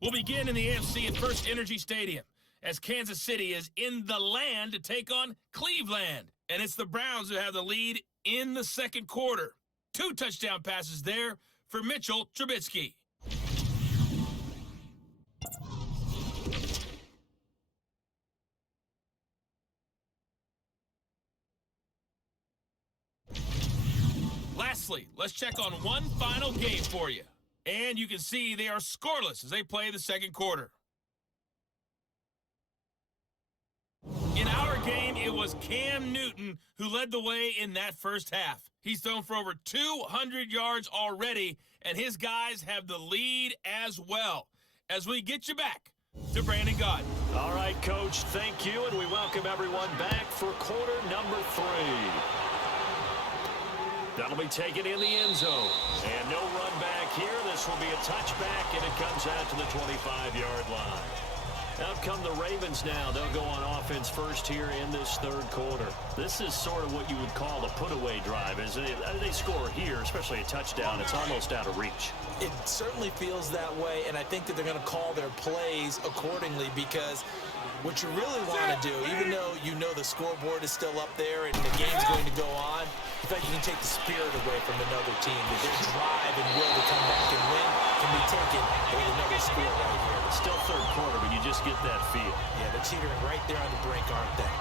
We'll begin in the AFC at First Energy Stadium as Kansas City is in the land to take on Cleveland. And it's the Browns who have the lead in the second quarter. 2 touchdown passes there for Mitchell Trubisky. Lastly, let's check on one final game for you. And you can see they are scoreless as they play the second quarter. In our game, it was Cam Newton who led the way in that first half. He's thrown for over 200 yards already, and his guys have the lead as well. As we get you back to Brandon Gaudin. All right, Coach, thank you, and we welcome everyone back for quarter number 3. That'll be taken in the end zone. And no run back here. This will be a touchback, and it comes out to the 25-yard line. Out come the Ravens now. They'll go on offense first here in this third quarter. This is sort of what you would call a put-away drive, isn't it? They score here, especially a touchdown. It's almost out of reach. It certainly feels that way, and I think that they're going to call their plays accordingly, because what you really want to do, even though you know the scoreboard is still up there and the game's going to go on, in fact, you can take the spirit away from another team. That their drive and will to come back and win can be taken with another score right here. It's still third quarter, but you just get that feel. Yeah, they're teetering right there on the brink, aren't they?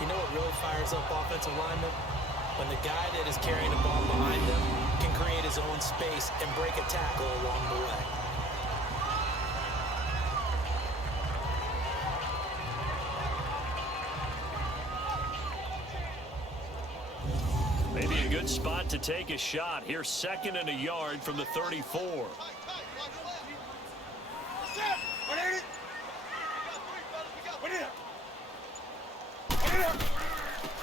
You know what really fires up offensive linemen? When the guy that is carrying the ball behind them can create his own space and break a tackle along the way. Maybe a good spot to take a shot. Here's 2nd and a yard from the 34.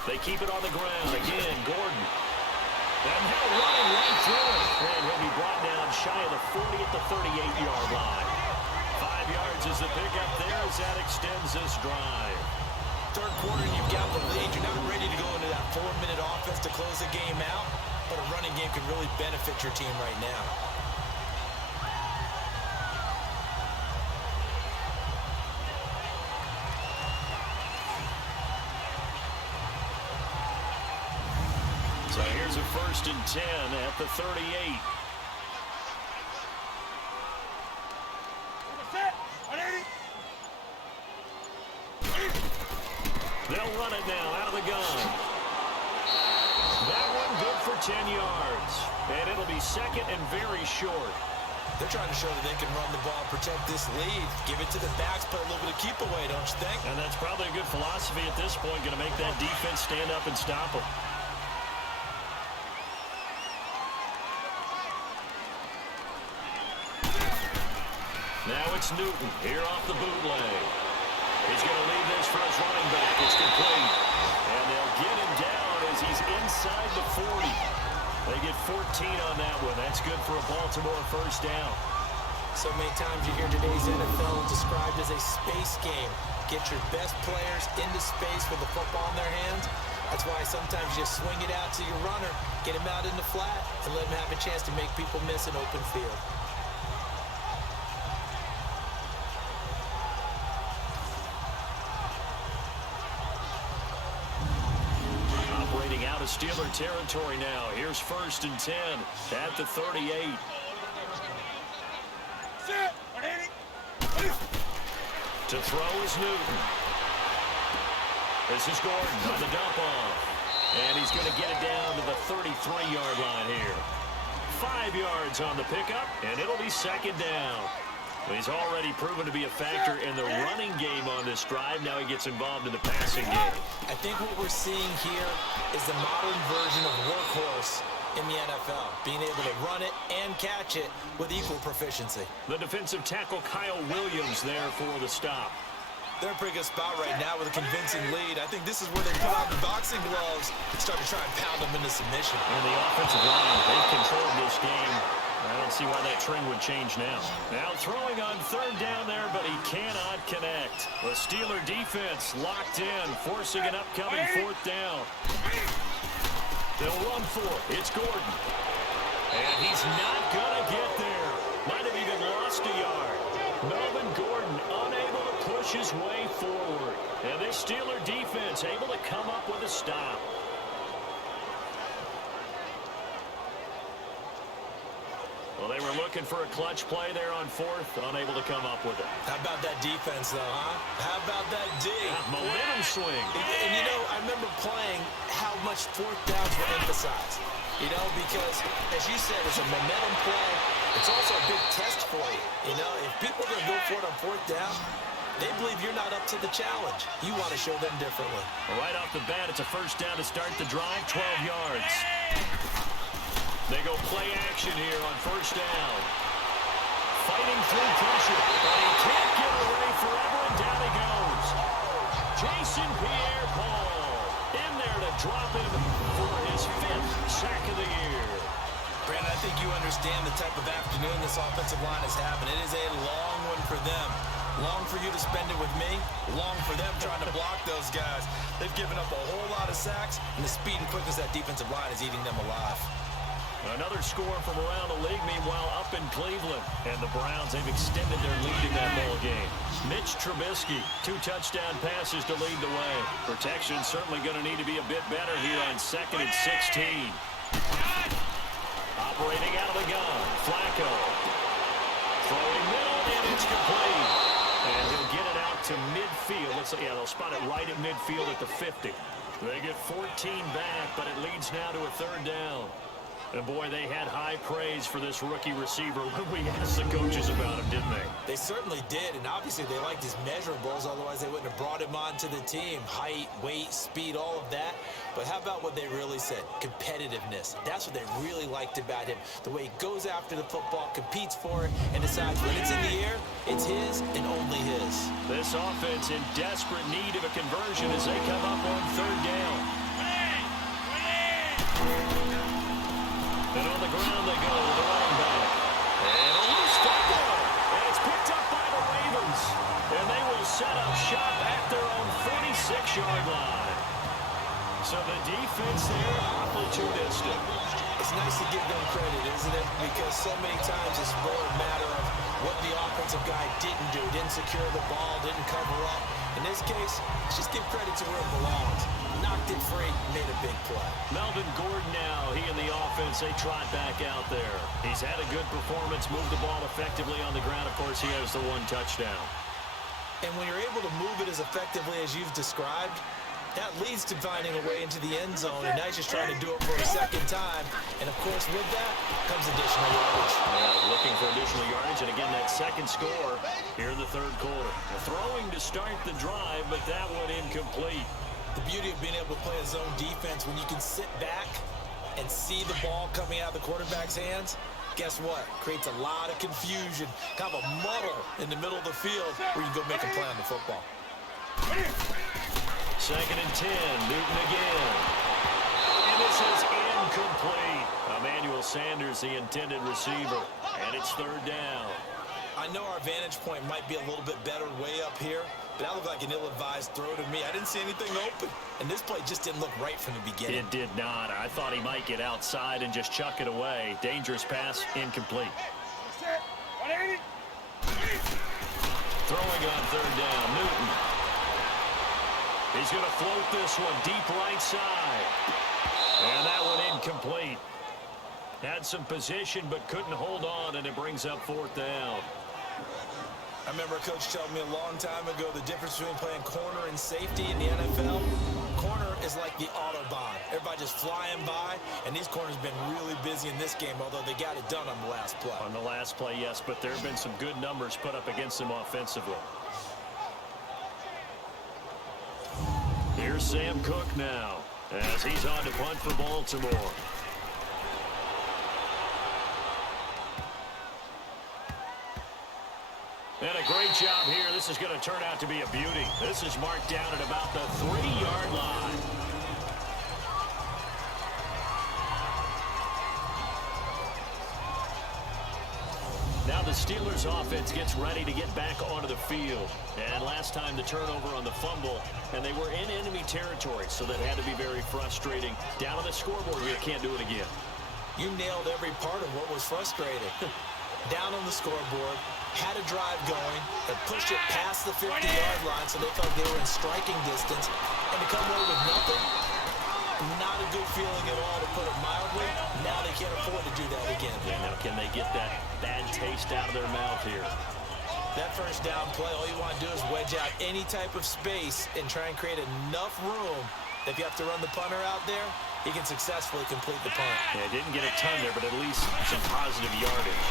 They keep it on the ground. Again, Gordon. And now running right through it. And he'll be brought down shy of the 40 at the 38-yard line. 5 yards is the pickup there as that extends this drive. Third quarter, you've got the lead. You're not ready to go into that 4-minute offense to close the game out, but a running game can really benefit your team right now. So here's a 1st and 10 at the 38. They'll run it now out of the gun. That one good for 10 yards. And it'll be 2nd and very short. They're trying to show that they can run the ball and protect this lead. Give it to the backs, put a little bit of keep away, don't you think? And that's probably a good philosophy at this point. Going to make that defense stand up and stop them. Now it's Newton here off the bootleg. He's going to leave this for his running back. It's complete. And they'll get him down as he's inside the 40. They get 14 on that one. That's good for a Baltimore 1st down. So many times you hear today's NFL described as a space game. Get your best players into space with the football in their hands. That's why sometimes you just swing it out to your runner, get him out in the flat, and let him have a chance to make people miss an open field. Out of Steeler territory now. Here's 1st and 10 at the 38. To throw is Newton. This is Gordon on the dump off. And he's going to get it down to the 33-yard line here. 5 yards on the pickup, and it'll be 2nd down. He's already proven to be a factor in the running game on this drive. Now he gets involved in the passing game. I think what we're seeing here is the modern version of workhorse in the NFL, being able to run it and catch it with equal proficiency. The defensive tackle Kyle Williams there for the stop. They're in a pretty good spot right now with a convincing lead. I think this is where they put on the boxing gloves and start to try and pound them into submission. And the offensive line, they've controlled this game. I don't see why that trend would change now. Now throwing on 3rd down there, but he cannot connect. The Steeler defense locked in, forcing an upcoming 4th down. They'll run for it. It's Gordon. And he's not going to get there. Might have even lost a yard. Melvin Gordon unable to push his way forward. And this Steeler defense able to come up with a stop. Well, they were looking for a clutch play there on 4th, unable to come up with it. How about that defense, though, huh? How about that D? Momentum swing. And, you know, I remember playing how much 4th downs were emphasized. You know, because, as you said, it's a momentum play. It's also a big test for you. You know, if people are going to go for it on 4th down, they believe you're not up to the challenge. You want to show them differently. Well, right off the bat, it's a 1st down to start the drive, 12 yards. They go play action here on 1st down. Fighting through pressure, but he can't get away forever, and down he goes. Jason Pierre-Paul in there to drop him for his 5th sack of the year. Brandon, I think you understand the type of afternoon this offensive line is having. It is a long one for them. Long for you to spend it with me. Long for them trying to block those guys. They've given up a whole lot of sacks, and the speed and quickness of that defensive line is eating them alive. Another score from around the league, meanwhile, up in Cleveland. And the Browns, they've extended their lead in that ball game. Mitch Trubisky, 2 touchdown passes to lead the way. Protection certainly going to need to be a bit better here on 2nd and 16. Operating out of the gun, Flacco. Throwing middle, and It's complete. And he'll get it out to midfield. Yeah, they'll spot it right at midfield at the 50. They get 14 back, but it leads now to a third down. And, boy, they had high praise for this rookie receiver when we asked the coaches about him, didn't they? They certainly did, and obviously they liked his measurables, otherwise they wouldn't have brought him onto the team. Height, weight, speed, all of that. But how about what they really said? Competitiveness. That's what they really liked about him. The way he goes after the football, competes for it, and decides when it's in the air, it's his and only his. This offense in desperate need of a conversion as they come up on third down. And on the ground they go with the running back. And a loose football. And it's picked up by the Ravens. And they will set up shop at their own 46-yard line. So the defense there, opportunistic. It's nice to give them credit, isn't it? Because so many times it's more a matter of what the offensive guy didn't do. Didn't secure the ball, didn't cover up. In this case, just give credit to where it belongs. Knocked it free, made a big play. Melvin Gordon now, he and the offense, they trot back out there. He's had a good performance, moved the ball effectively on the ground. Of course, he has the one touchdown. And when you're able to move it as effectively as you've described, that leads to finding a way into the end zone, and now he's just trying to do it for a second time. And, of course, with that comes additional yardage. Yeah, looking for additional yardage, and again, that second score here in the third quarter. Throwing to start the drive, but that one incomplete. The beauty of being able to play a zone defense when you can sit back and see the ball coming out of the quarterback's hands, guess what? Creates a lot of confusion, kind of a muddle in the middle of the field where you can go make a play on the football. Second and 10, Newton again. And this is incomplete. Emmanuel Sanders, the intended receiver, and it's third down. I know our vantage point might be a little bit better way up here, but that looked like an ill-advised throw to me. I didn't see anything open, and this play just didn't look right from the beginning. It did not. I thought he might get outside and just chuck it away. Dangerous pass, incomplete. 180. Throwing on third down, Newton. He's going to float this one deep right side. And that one incomplete. Had some position but couldn't hold on, and it brings up fourth down. I remember a coach telling me a long time ago the difference between playing corner and safety in the NFL. Corner is like the Autobahn. Everybody just flying by, and these corners have been really busy in this game, although they got it done on the last play. On the last play, yes, but there have been some good numbers put up against them offensively. Here's Sam Cook now, as he's on to punt for Baltimore. And a great job here. This is going to turn out to be a beauty. This is marked down at about the 3-yard line. Now the Steelers offense gets ready to get back onto the field. And last time the turnover on the fumble, and they were in enemy territory, so that had to be very frustrating. Down on the scoreboard, we can't do it again. You nailed every part of what was frustrating. Down on the scoreboard, had a drive going, and pushed it past the 50-yard line so they felt they were in striking distance. And to come away with nothing, not a good feeling at all, to put it mildly. Now they can't afford to do that again. Yeah, now can they get that bad taste out of their mouth here? That first down play, all you want to do is wedge out any type of space and try and create enough room that if you have to run the punter out there, he can successfully complete the punt. Yeah, didn't get a ton there, but at least some positive yardage.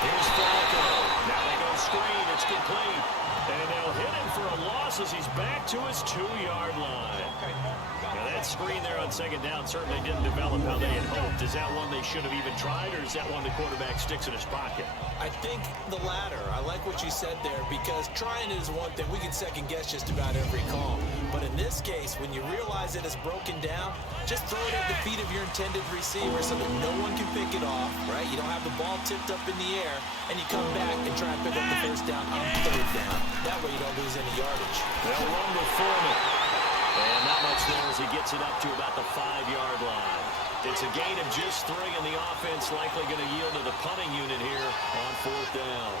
Here's Falco. Now they go screen. It's complete. And they'll hit him for a loss as he's back to his 2-yard line. Now that screen there on second down certainly didn't develop how they had hoped. Is that one they should have even tried, or is that one the quarterback sticks in his pocket? I think the latter. I like what you said there, because trying it is one thing. We can second guess just about every call. But in this case, when you realize it is broken down, just throw it at the feet of your intended receiver so that no one can pick it off, right? You don't have the ball tipped up in the air, and you come back and try and pick up the first down on third down. That way you don't lose any yardage. They'll run the Foreman. And not much there as he gets it up to about the 5-yard line. It's a gain of just 3, and the offense likely going to yield to the punting unit here on fourth down.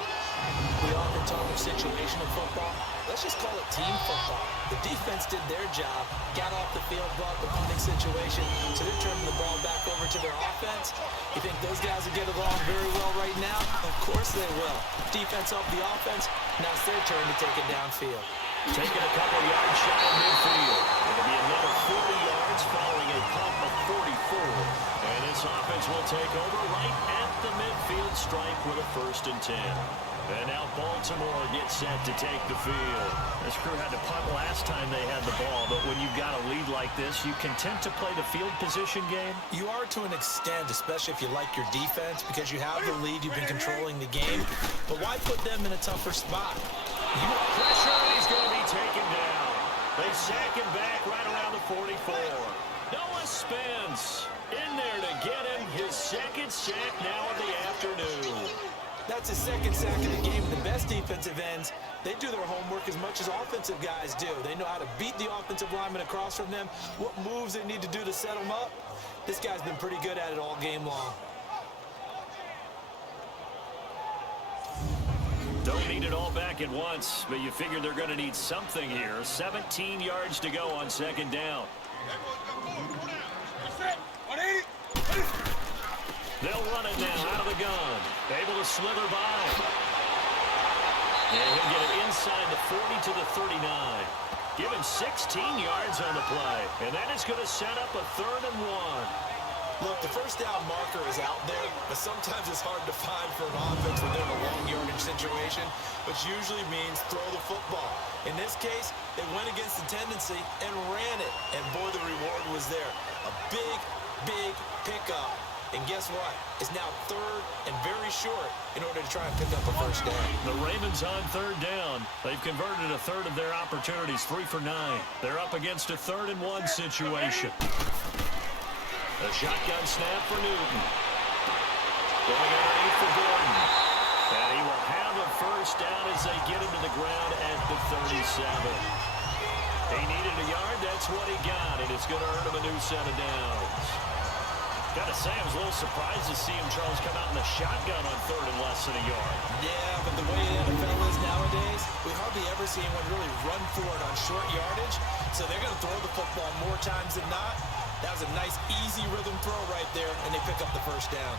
We often talk of situational football. Let's just call it team football. The defense did their job, got off the field, brought the punting situation, so they're turning the ball back over to their offense. You think those guys will get along very well right now? Of course Yes, they will. Defense helped the offense. Now it's their turn to take it downfield. Taking a couple yards shy of midfield. It'll be another 40 yards following a pump of 44. And this offense will take over right at the midfield stripe with a 1st and 10. And now Baltimore gets set to take the field. This crew had to punt last time they had the ball, but when you've got a lead like this, you content to play the field position game? You are to an extent, especially if you like your defense, because you have the lead, you've been controlling the game. But why put them in a tougher spot? You want pressure, and he's going to be taken down. They sack him back right around the 44. Noah Spence in there to get him his 2nd sack now of the afternoon. That's his 2nd sack of the game. The best defensive ends, they do their homework as much as offensive guys do. They know how to beat the offensive lineman across from them, what moves they need to do to set them up. This guy's been pretty good at it all game long. Don't need it all back at once, but you figure they're going to need something here. 17 yards to go on 2nd down. They'll run it now out of the gun. Able to slither by. And he'll get it inside the 40 to the 39. Give him 16 yards on the play. And that is going to set up a 3rd and 1. Look, the 1st down marker is out there, but sometimes it's hard to find for an offense when they're in a long yardage situation, which usually means throw the football. In this case, they went against the tendency and ran it. And boy, the reward was there. A big, big pickup. And guess what? It's now 3rd and very short in order to try and pick up a 1st down. The Ravens on 3rd down. They've converted a 3rd of their opportunities, 3 for 9. They're up against a 3rd and 1 situation. A shotgun snap for Newton. Going underneath for Gordon. And he will have a 1st down as they get him to the ground at the 37. He needed a yard. That's what he got. And it's going to earn him a new set of downs. Gotta say, I was a little surprised to see him, Charles, come out in the shotgun on 3rd and less than a yard. Yeah, but the way the NFL is nowadays, we hardly ever see anyone really run for it on short yardage. So they're going to throw the football more times than not. That was a nice, easy rhythm throw right there, and they pick up the 1st down.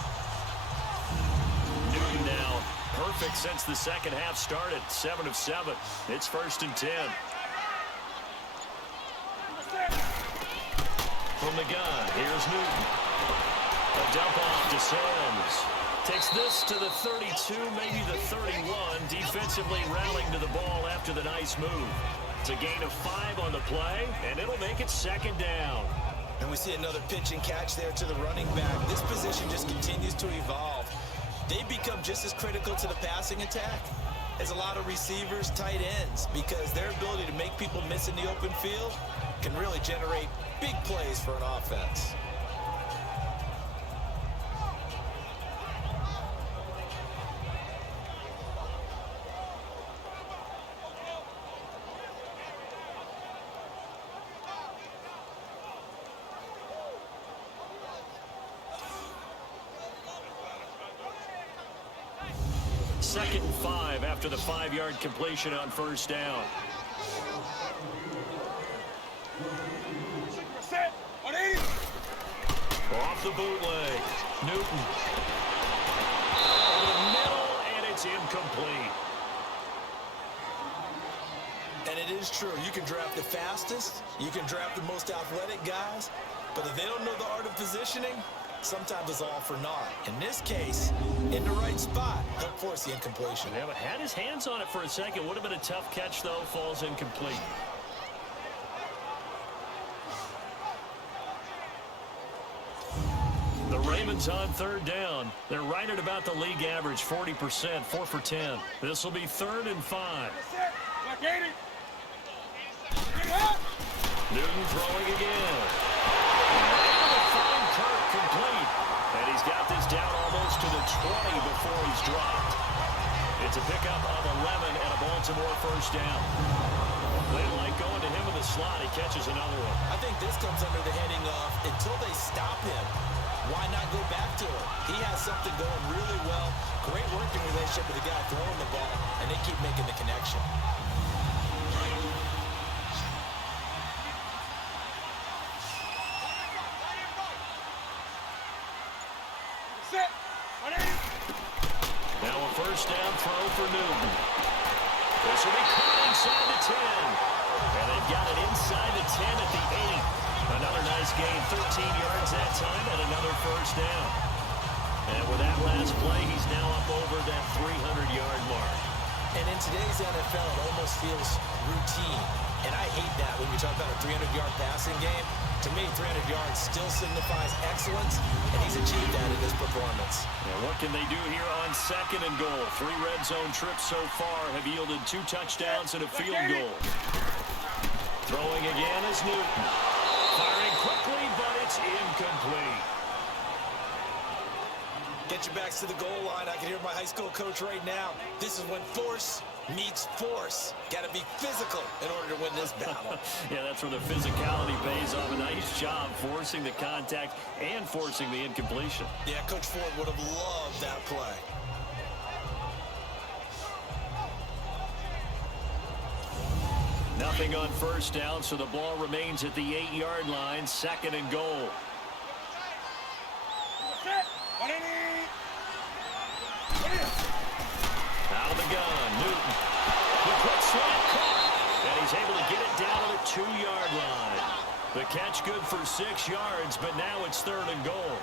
Newton now, perfect since the 2nd half started. 7 of 7. It's 1st and 10. From the gun, here's Newton. A dump off to Sims. Takes this to the 32, maybe the 31. Defensively rallying to the ball after the nice move. It's a gain of 5 on the play, and it'll make it 2nd down. And we see another pitch and catch there to the running back. This position just continues to evolve. They become just as critical to the passing attack as a lot of receivers, tight ends, because their ability to make people miss in the open field can really generate big plays for an offense. Second and 5 after the 5-yard completion on 1st down. Off the bootleg. Newton. Over the middle, and it's incomplete. And it is true. You can draft the fastest. You can draft the most athletic guys. But if they don't know the art of positioning, sometimes it's all for naught. In this case, in the right spot, he'll force the incompletion. Yeah, but had his hands on it for a second. Would have been a tough catch, though. Falls incomplete. The Ravens on 3rd down. They're right at about the league average, 40%, 4 for 10. This will be 3rd and 5. Newton throwing again. Able to find Kirk complete. And he's got this down almost to the 20 before he's dropped. It's a pickup of 11 and a Baltimore 1st down. They like going to him in the slot. He catches another one. I think this comes under the heading of until they stop him, why not go back to him? He has something going really well. Great working relationship with the guy throwing the ball, and they keep making the connection. Now a first down throw for Newton. This will be caught inside the 10. And they've got it inside the 10 at the 8. Another nice gain, 13 yards that time, and another first down. And with that last play, he's now up over that 300-yard mark. And in today's NFL, it almost feels routine. And I hate that when you talk about a 300-yard passing game. To me, 300 yards still signifies excellence, and he's achieved that in this performance. And what can they do here on 2nd and goal? 3 red zone trips so far have yielded 2 touchdowns and a field goal. Throwing again is Newton. Firing quickly, but it's incomplete. Get your backs to the goal line. I can hear my high school coach right now. This is when force meets force. Got to be physical in order to win this battle. Yeah, that's where the physicality pays off. A nice job forcing the contact and forcing the incompletion. Yeah, Coach Ford would have loved that play. Nothing on first down, so the ball remains at the 8-yard line. 2nd and goal. Out of the gun, Newton. The quick slant caught, and he's able to get it down to the 2-yard line. The catch good for 6 yards, but now it's 3rd and goal.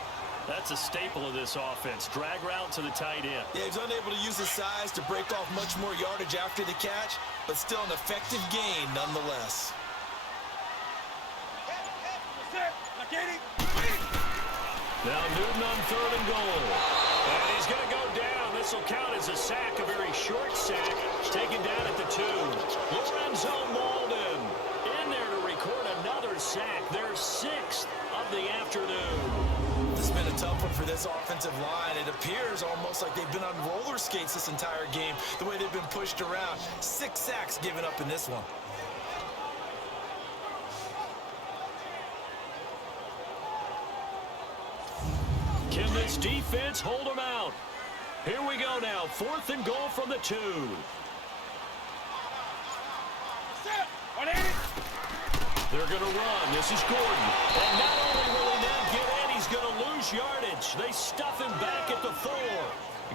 That's a staple of this offense. Drag route to the tight end. Yeah, he's unable to use his size to break off much more yardage after the catch, but still an effective gain nonetheless. Now Newton on 3rd and goal. And he's going to go down. This will count as a sack, a very short sack. Taken down at the 2. Lorenzo Malden in there to record another sack. Their 6th of the afternoon. This has been a tough one for this offensive line. It appears almost like they've been on roller skates this entire game, the way they've been pushed around. 6 sacks given up in this one. Can this defense hold them out? Here we go now. 4th and goal from the 2. They're going to run. This is Gordon. And not only will he not get in, he's going to lose yardage. They stuff him back at the 4.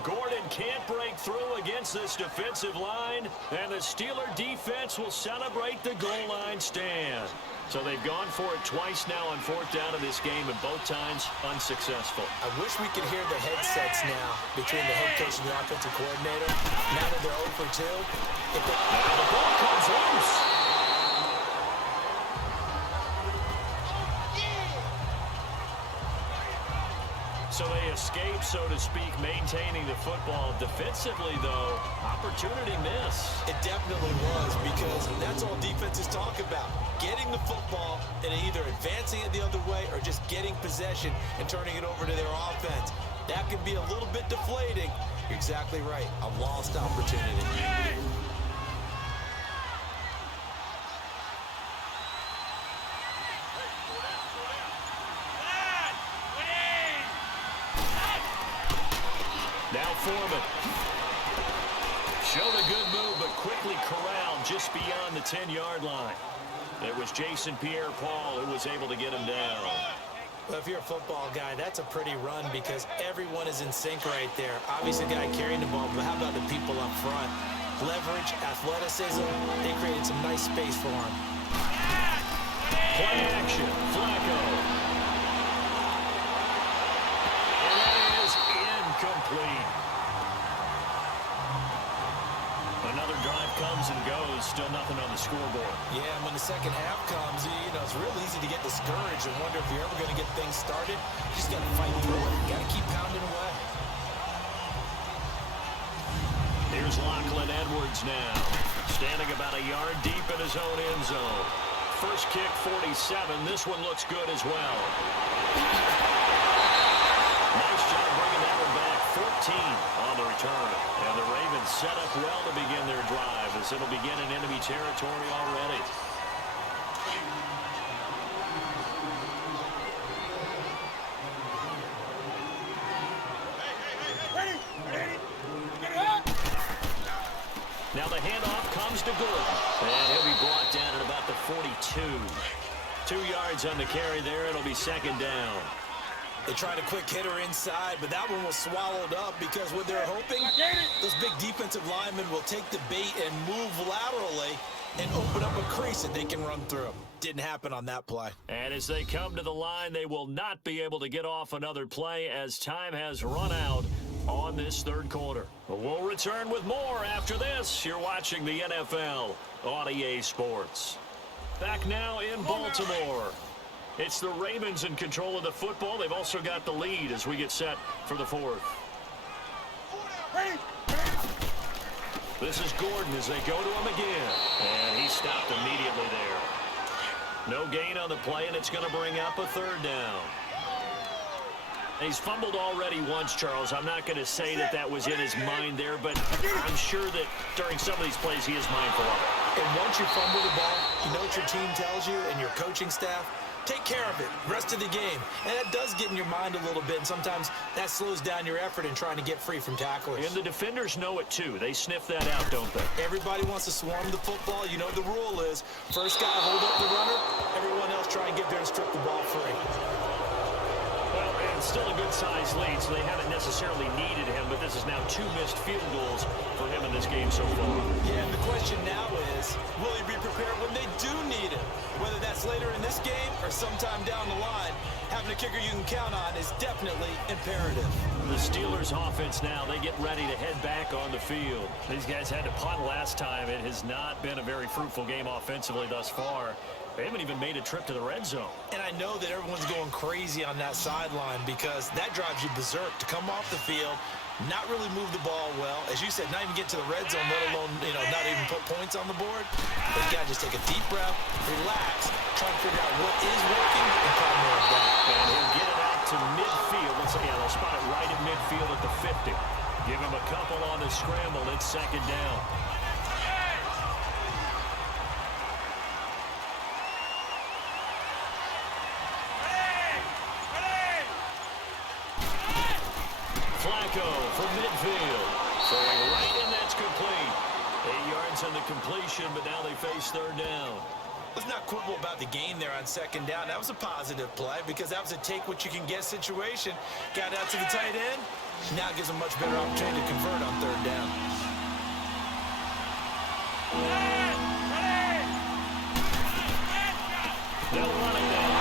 Gordon can't break through against this defensive line, and the Steeler defense will celebrate the goal line stand. So they've gone for it twice now on 4th down in this game, and both times unsuccessful. I wish we could hear the headsets now between the head coach and the offensive coordinator. Now that they're 0 for 2. Now the ball comes loose. So they escape, so to speak, maintaining the football. Defensively, though, opportunity miss. It definitely was, because that's all defenses talk about. Getting the football and either advancing it the other way or just getting possession and turning it over to their offense. That can be a little bit deflating. You're exactly right. A lost opportunity. Now Foreman. Showed a good move, but quickly corralled just beyond the 10-yard line. It was Jason Pierre-Paul who was able to get him down. Well, if you're a football guy, that's a pretty run because everyone is in sync right there. Obviously, the guy carrying the ball, but how about the people up front? Leverage, athleticism, they created some nice space for him. Play action, Flacco. And that is incomplete. Another drive comes and goes, still nothing on the scoreboard. Yeah, and when the second half comes, it's real easy to get discouraged and wonder if you're ever going to get things started. You just got to fight through it. You got to keep pounding away. Here's Lachlan Edwards now, standing about a yard deep in his own end zone. First kick, 47. This one looks good as well. Nice job bringing that one back. 14 on the return. And the Ravens set up well to begin their drive as it'll begin in enemy territory already. Now the handoff comes to Gordon. And he'll be brought down at about the 42. 2 yards on the carry there. It'll be second down. They tried a quick hitter inside, but that one was swallowed up because what they're hoping, those big defensive linemen will take the bait and move laterally and open up a crease that they can run through. Didn't happen on that play. And as they come to the line, they will not be able to get off another play as time has run out on this third quarter. We'll return with more after this. You're watching the NFL on EA Sports. Back now in Baltimore. It's the Ravens in control of the football. They've also got the lead as we get set for the fourth. This is Gordon as they go to him again. And he stopped immediately there. No gain on the play, and it's going to bring up a third down. He's fumbled already once, Charles. I'm not going to say that that was in his mind there, but I'm sure that during some of these plays he is mindful of it. And once you fumble the ball, you know what your team tells you and your coaching staff? Take care of it rest of the game. And that does get in your mind a little bit, and sometimes that slows down your effort in trying to get free from tacklers. And the defenders know it too. They sniff that out, don't they? Everybody wants to swarm the football. You know the rule is first guy hold up the runner, everyone else try and get there and strip the ball free. Well, and still a good-sized lead, so they haven't necessarily needed him, but this is now 2 missed field goals for him in this game so far. Yeah, and the question now is, will he be prepared when they do need him? Whether that's later in this game or sometime down the line, having a kicker you can count on is definitely imperative. The Steelers' offense now, they get ready to head back on the field. These guys had to punt last time. It has not been a very fruitful game offensively thus far. They haven't even made a trip to the red zone. And I know that everyone's going crazy on that sideline because that drives you berserk to come off the field, not really move the ball well. As you said, not even get to the red zone, let alone, not even put points on the board. But you got to just take a deep breath, relax, try to figure out what is working, and try more of that. And he'll get it out to midfield. They'll spot it right at midfield at the 50. Give him a couple on the scramble. It's second down. Flacco from midfield. Throwing right, and that's complete. 8 yards on the completion, but now they face third down. Let's not quibble about the gain there on second down. That was a positive play because that was a take-what-you-can-get situation. Got out to the tight end. Now it gives them a much better opportunity to convert on third down. They'll run it down.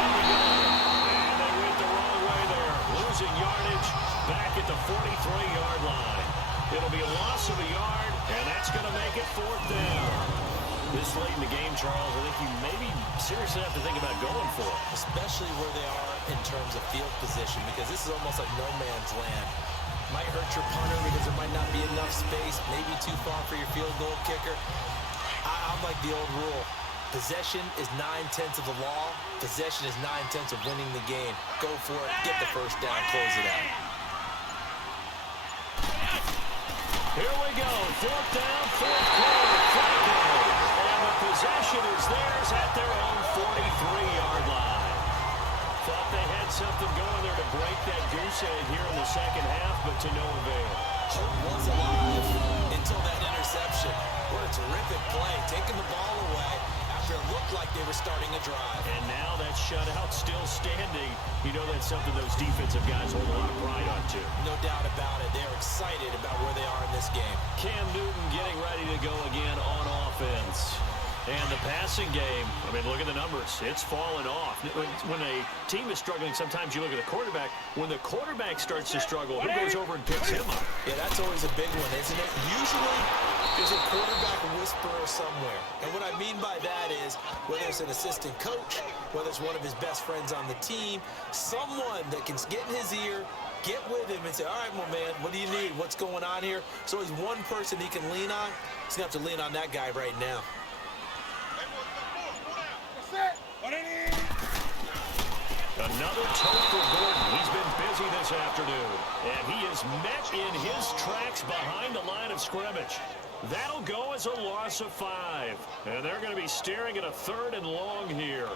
And they went the wrong way there. Losing yardage back at the 43-yard line. It'll be a loss of a yard, and that's going to make it fourth down. This late in the game, Charles, I think you maybe seriously have to think about going for it. Especially where they are in terms of field position, because this is almost like no man's land. Might hurt your punter because there might not be enough space, maybe too far for your field goal kicker. I'm like the old rule. Possession is 9/10 of the law. Possession is 9/10 of winning the game. Go for it, get the first down, close it out. Here we go, fourth down, fourth quarter, Flacco. And the possession is theirs at their own 43-yard line. Thought they had something going there to break that goose egg here in the second half, but to no avail. Hope was alive until that interception. What a terrific play, taking the ball away after it looked like they were starting a drive. And now that shutout still standing. You know that's something those defensive guys hold a lot of pride on, too. No doubt about it. They're excited about where they are in this game. Cam Newton getting ready to go again on offense. And the passing game, I mean, look at the numbers. It's fallen off. When a team is struggling, sometimes you look at the quarterback. When the quarterback starts to struggle, who goes over and picks him up? Yeah, that's always a big one, isn't it? Usually, there's a quarterback whisperer somewhere. And what I mean by that is, whether it's an assistant coach, whether it's one of his best friends on the team, someone that can get in his ear, get with him and say, all right, my man, what do you need? What's going on here? So he's one person he can lean on. He's going to have to lean on that guy right now. Another tote for Gordon. He's been busy this afternoon. And he is met in his tracks behind the line of scrimmage. That'll go as a loss of 5. And they're going to be staring at a third and long here.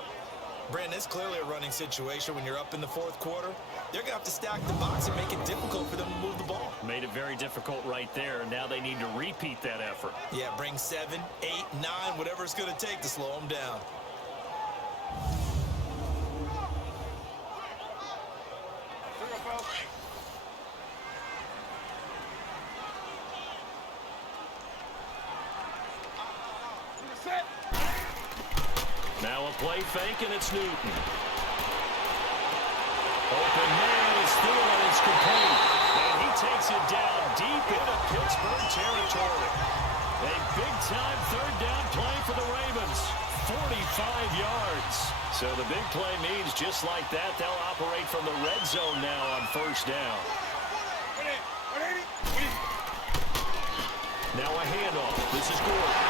Brandon, it's clearly a running situation when you're up in the fourth quarter. They're going to have to stack the box and make it difficult for them to move the ball. Made it very difficult right there. Now they need to repeat that effort. Yeah, bring 7, 8, 9, whatever it's going to take to slow them down. play fake, and it's Newton. Open man is Thielen. It's complete. And he takes it down deep into Pittsburgh territory. A big-time third down play for the Ravens. 45 yards. So the big play means just like that, they'll operate from the red zone now on first down. Now a handoff. This is Gordon.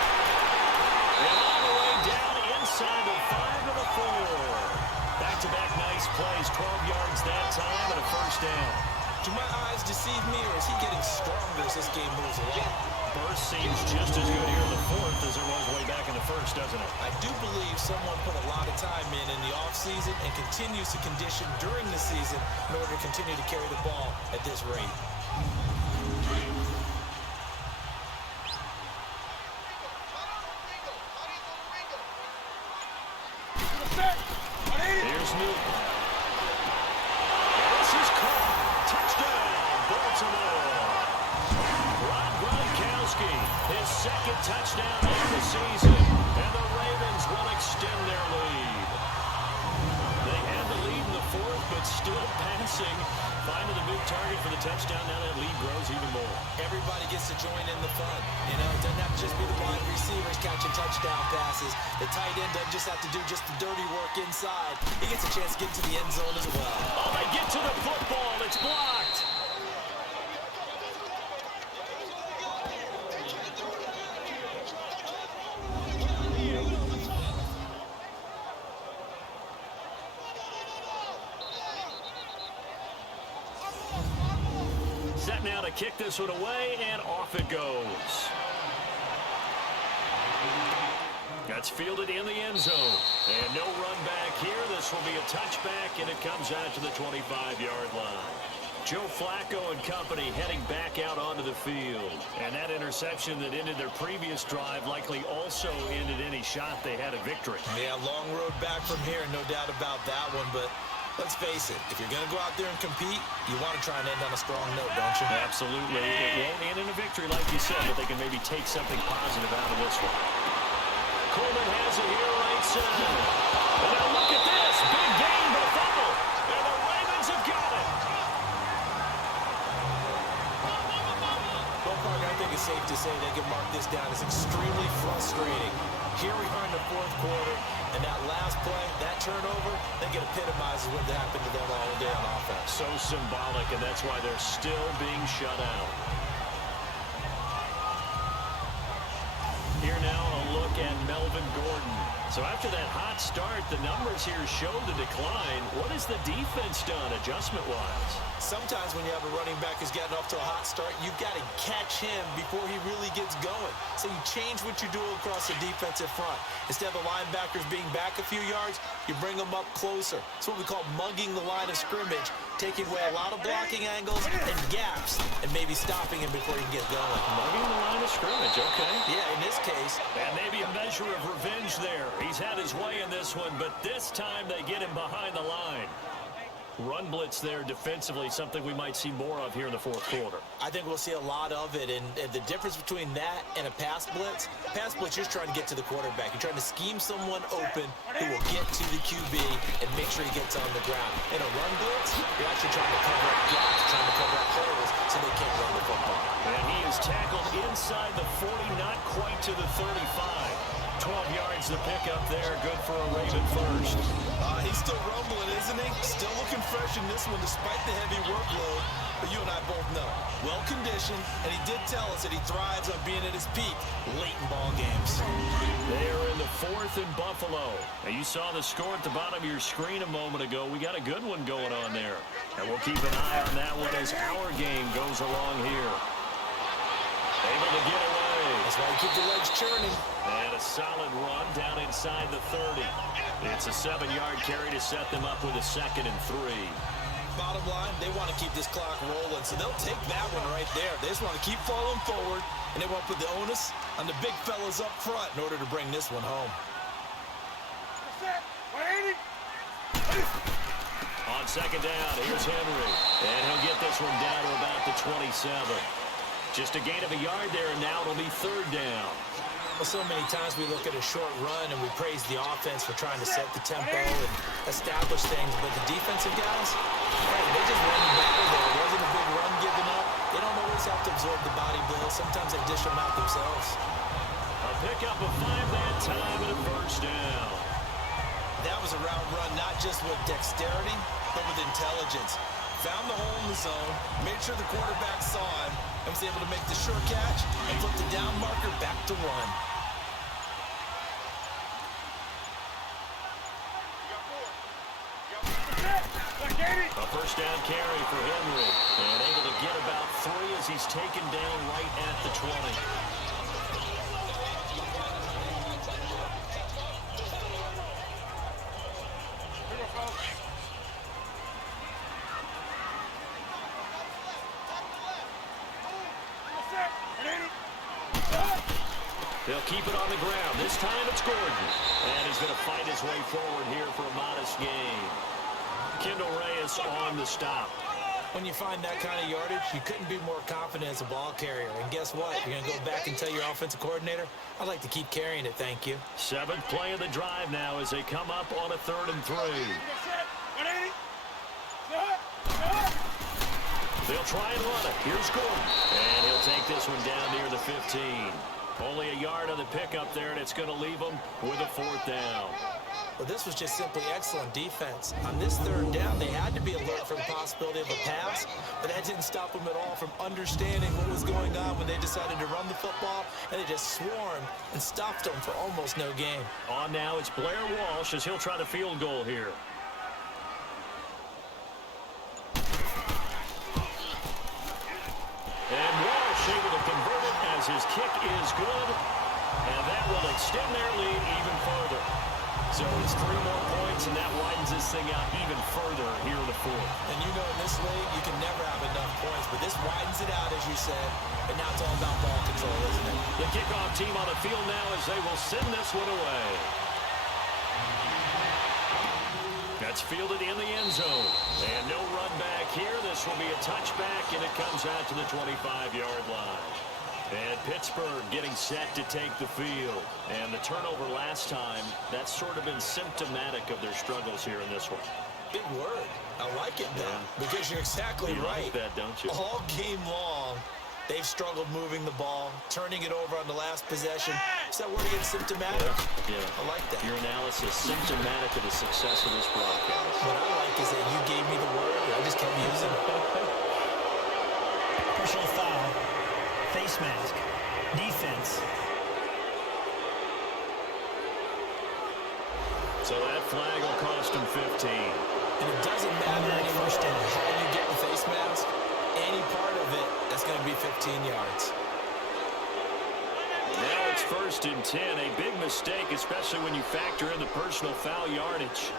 And all the way down inside the 5 to the 4. Back-to-back nice plays. 12 yards that time and a first down. Do my eyes deceive me, or is he getting stronger as this game moves along? Burst seems just as good here in the fourth as it was way back in the first, doesn't it? I do believe someone put a lot of time in the offseason and continues to condition during the season in order to continue to carry the ball at this rate. Here's Newton. This is caught. Touchdown, Baltimore. Rob Gronkowski, his second touchdown of the season. And the Ravens will extend their lead. They had the lead in the fourth, but still passing. Finding the big target for the touchdown. Now that lead grows even more. Everybody gets to join in the fun. You know, it doesn't have to just be the wide receivers catching touchdown passes. The tight end doesn't just have to do just the dirty work inside. He gets a chance to get to the end zone as well. Oh, they get to the football. It's blocked. Set now to kick this one away, and off it goes. That's fielded in the end zone. And no run back here. This will be a touchback, and it comes out to the 25-yard line. Joe Flacco and company heading back out onto the field. And that interception that ended their previous drive likely also ended any shot they had at victory. Yeah, long road back from here, no doubt about that one, but let's face it, if you're going to go out there and compete, you want to try and end on a strong note, don't you? Absolutely. It won't end in a victory like you said, but they can maybe take something positive out of this one. Coleman has it here right side. And now look at this. Big gain, but a fumble. And the Ravens have got it. Well, partner, I think it's safe to say they can mark this down as extremely frustrating. Here we are in the fourth quarter, and that last play, that turnover, I think it epitomizes what happened to them all day on offense. So symbolic, and that's why they're still being shut out. Here now a look at Melvin Gordon. So after that hot start, the numbers here show the decline. What has the defense done adjustment-wise? Sometimes when you have a running back who's gotten off to a hot start, you've got to catch him before he really gets going. So you change what you do across the defensive front. Instead of the linebackers being back a few yards, you bring them up closer. It's what we call mugging the line of scrimmage, taking away a lot of blocking angles and gaps, and maybe stopping him before he can get going. Mugging the line of scrimmage, okay. Yeah, in this case. And maybe a measure of revenge there. He's had his way in this one, but this time they get him behind the line. Run blitz there defensively, something we might see more of here in the fourth quarter. I think we'll see a lot of it, and the difference between that and a pass blitz, you're just trying to get to the quarterback. You're trying to scheme someone open who will get to the QB and make sure he gets on the ground. In a run blitz, you're actually trying to cover up gaps, trying to cover up holes so they can't run the football. And he is tackled inside the 40, not quite to the 35. 12 yards to pick up there. Good for a Raven first. He's still rumbling, isn't he? Still looking fresh in this one despite the heavy workload. But you and I both know, well-conditioned, and he did tell us that he thrives on being at his peak late in ball games. They are in the fourth in Buffalo. Now, you saw the score at the bottom of your screen a moment ago. We got a good one going on there. And we'll keep an eye on that one as our game goes along here. Able to get away. That's why you keep the legs churning. And a solid run down inside the 30. It's a 7-yard carry to set them up with a 2nd and 3. Bottom line, they want to keep this clock rolling, so they'll take that one right there. They just want to keep falling forward, and they want to put the onus on the big fellas up front in order to bring this one home. On second down, here's Henry. And he'll get this one down to about the 27. Just a gain of a yard there, and now it'll be third down. Well, so many times we look at a short run and we praise the offense for trying to set the tempo and establish things, but the defensive guys, hey, they just run the battle there. It wasn't a big run given up. They don't always have to absorb the body blow. Sometimes they dish them out themselves. A pickup of 5 that time and a first down. That was a route run, not just with dexterity, but with intelligence. Found the hole in the zone, made sure the quarterback saw him, and was able to make the short catch and flip the down marker back to run. A first down carry for Henry, and able to get about 3 as he's taken down right at the 20. They'll keep it on the ground. This time it's Gordon. And he's going to fight his way forward here for a modest gain. Kendall Reyes on the stop. When you find that kind of yardage, you couldn't be more confident as a ball carrier. And guess what? You're going to go back and tell your offensive coordinator, I'd like to keep carrying it, thank you. 7th play of the drive now as they come up on a 3rd and 3. They'll try and run it. Here's Gordon. And he'll take this one down near the 15. Only a yard on the pickup there, and it's going to leave them with a 4th down. Well, this was just simply excellent defense. On this 3rd down, they had to be alert for the possibility of a pass, but that didn't stop them at all from understanding what was going on when they decided to run the football, and they just swarmed and stopped them for almost no gain. On now, it's Blair Walsh as he'll try the field goal here. And Walsh able to convert it as his kick is good, and that will extend their lead even further. So it's 3 more points, and that widens this thing out even further here in the 4th. And you know in this league, you can never have enough points, but this widens it out, as you said, and now it's all about ball control, isn't it? The kickoff team on the field now as they will send this one away. That's fielded in the end zone. And no run back here. This will be a touchback, and it comes out to the 25-yard line. And Pittsburgh getting set to take the field. And the turnover last time, that's sort of been symptomatic of their struggles here in this one. Big word. I like it, though, because you're exactly right. You like that, don't you? All game long, they've struggled moving the ball, turning it over on the last possession. Is that word again, symptomatic? Yeah. I like that. Your analysis, symptomatic of the success of this broadcast. What I like is that you gave me the word, and I just kept using it. Personal foul. Face mask. Defense. So that flag will cost him 15. And it doesn't matter anymore First down. how you get the face mask. Any part of it, that's going to be 15 yards. Now it's 1st and 10. A big mistake, especially when you factor in the personal foul yardage.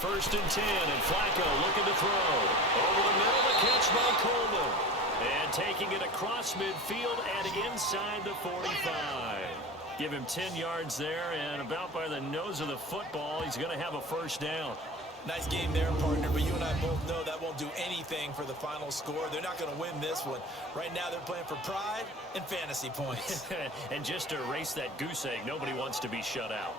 First and 10, and Flacco looking to throw. Over the middle, the catch by Coleman. And taking it across midfield and inside the 45. Give him 10 yards there, and about by the nose of the football, he's going to have a first down. Nice game there, partner, but you and I both know that won't do anything for the final score. They're not going to win this one. Right now, they're playing for pride and fantasy points. And just to erase that goose egg, nobody wants to be shut out.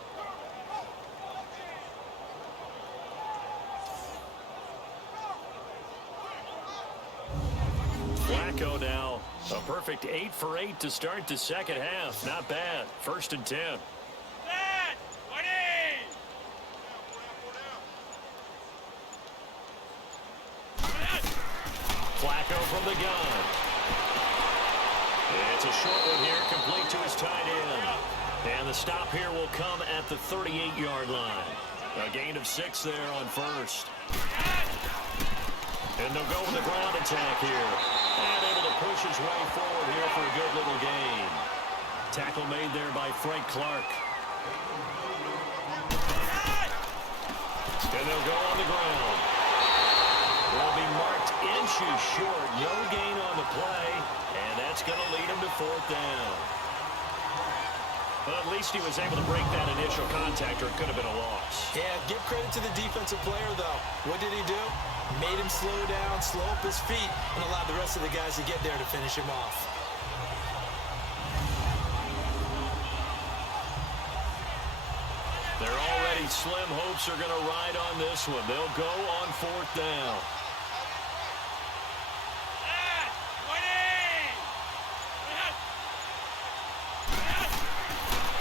Flacco now, a perfect 8 for 8 to start the second half. Not bad. 1st and 10. Flacco from the gun. It's a short one here, complete to his tight end. And the stop here will come at the 38-yard line. A gain of 6 there on 1st. And they'll go with the ground attack here. And able to push his way forward here for a good little gain. Tackle made there by Frank Clark. And they'll go on the ground. Will be marked inches short. No gain on the play. And that's going to lead him to 4th down. But at least he was able to break that initial contact, or it could have been a loss. Yeah, give credit to the defensive player, though. What did he do? Made him slow down, slow up his feet, and allowed the rest of the guys to get there to finish him off. Their already slim hopes are going to ride on this one. They'll go on 4th down.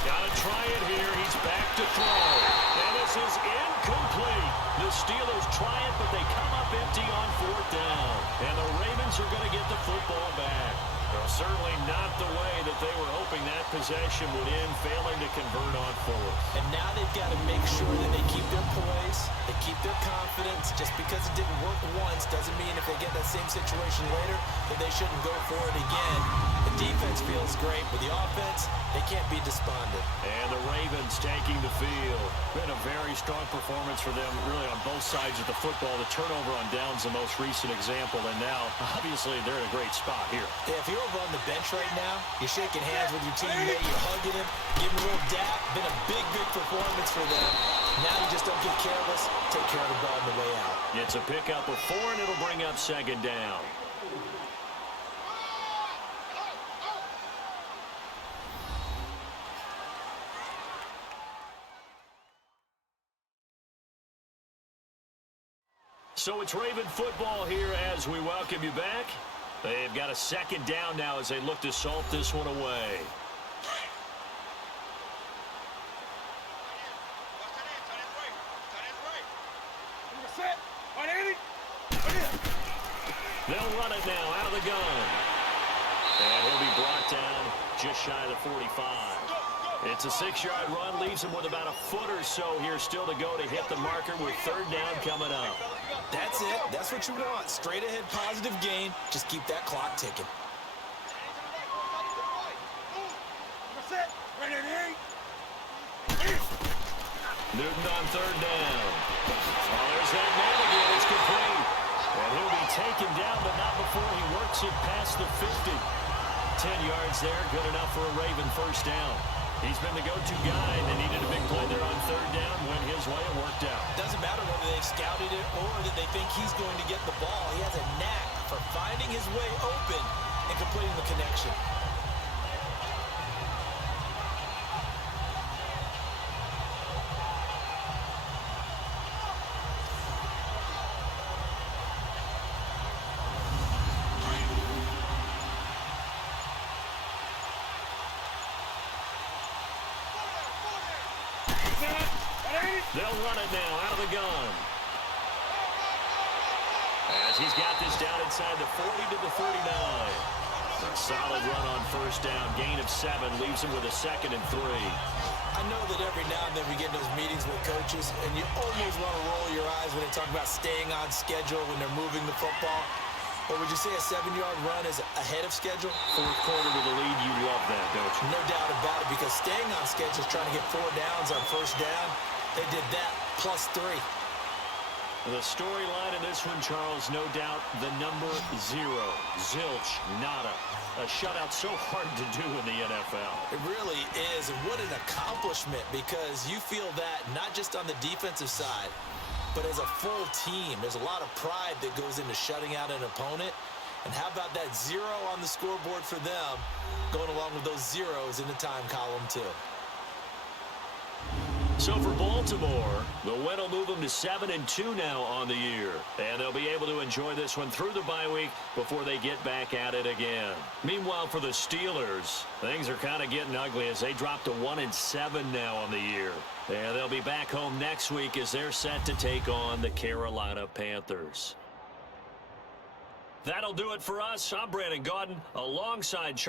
Got to try it here. He's back to throw. And this is incomplete. The Steelers try it, but they come up empty on 4th down. And the Ravens are going to get the football back. Well, certainly not the way that they were hoping that possession would end, failing to convert on 4th. And now they've got to make sure that they keep their poise, they keep their confidence. Just because it didn't work once doesn't mean if they get that same situation later that they shouldn't go for it again. The defense feels great, but the offense, they can't be despondent. And the Ravens taking the field. Been a very strong performance for them, really, on both sides of the football. The turnover on downs, the most recent example, and now, obviously, they're in a great spot here. Yeah, if you're over on the bench right now, you're shaking hands with your teammate, you're hugging him, giving him a little dap. Been a big, big performance for them. Now you just don't get careless. Take care of the ball on the way out. It's a pickup of 4, and it'll bring up 2nd down. So it's Raven football here as we welcome you back. They've got a 2nd down now as they look to salt this one away. They'll run it now out of the gun. And he'll be brought down just shy of the 45. It's a 6-yard run, leaves him with about a foot or so here still to go to hit the marker with 3rd down coming up. That's it. That's what you want. Straight ahead, positive gain. Just keep that clock ticking. Newton on 3rd down. Oh, there's that man again. It's complete. And he'll be taken down, but not before he works it past the 50. 10 yards there, good enough for a Raven 1st down. He's been the go-to guy. They needed a big play there on 3rd down. Went his way, it worked out. Doesn't matter whether they've scouted it or that they think he's going to get the ball. He has a knack for finding his way open and completing the connection. They'll run it now out of the gun. As he's got this down inside the 40 to the 39. A solid run on 1st down. Gain of 7 leaves him with a 2nd and 3. I know that every now and then we get in those meetings with coaches, and you almost want to roll your eyes when they talk about staying on schedule when they're moving the football. But would you say a 7-yard run is ahead of schedule? 4th quarter with the lead, you love that, don't you? No doubt about it, because staying on schedule is trying to get 4 downs on 1st down. They did that, plus 3. The storyline in this one, Charles, no doubt the number 0. Zilch, nada. A shutout so hard to do in the NFL. It really is, and what an accomplishment, because you feel that not just on the defensive side, but as a full team. There's a lot of pride that goes into shutting out an opponent. And how about that 0 on the scoreboard for them, going along with those zeros in the time column, too. So for Baltimore, the win will move them to 7-2 now on the year. And they'll be able to enjoy this one through the bye week before they get back at it again. Meanwhile, for the Steelers, things are kind of getting ugly as they drop to 1-7 now on the year. And they'll be back home next week as they're set to take on the Carolina Panthers. That'll do it for us. I'm Brandon Gaudin alongside Charles.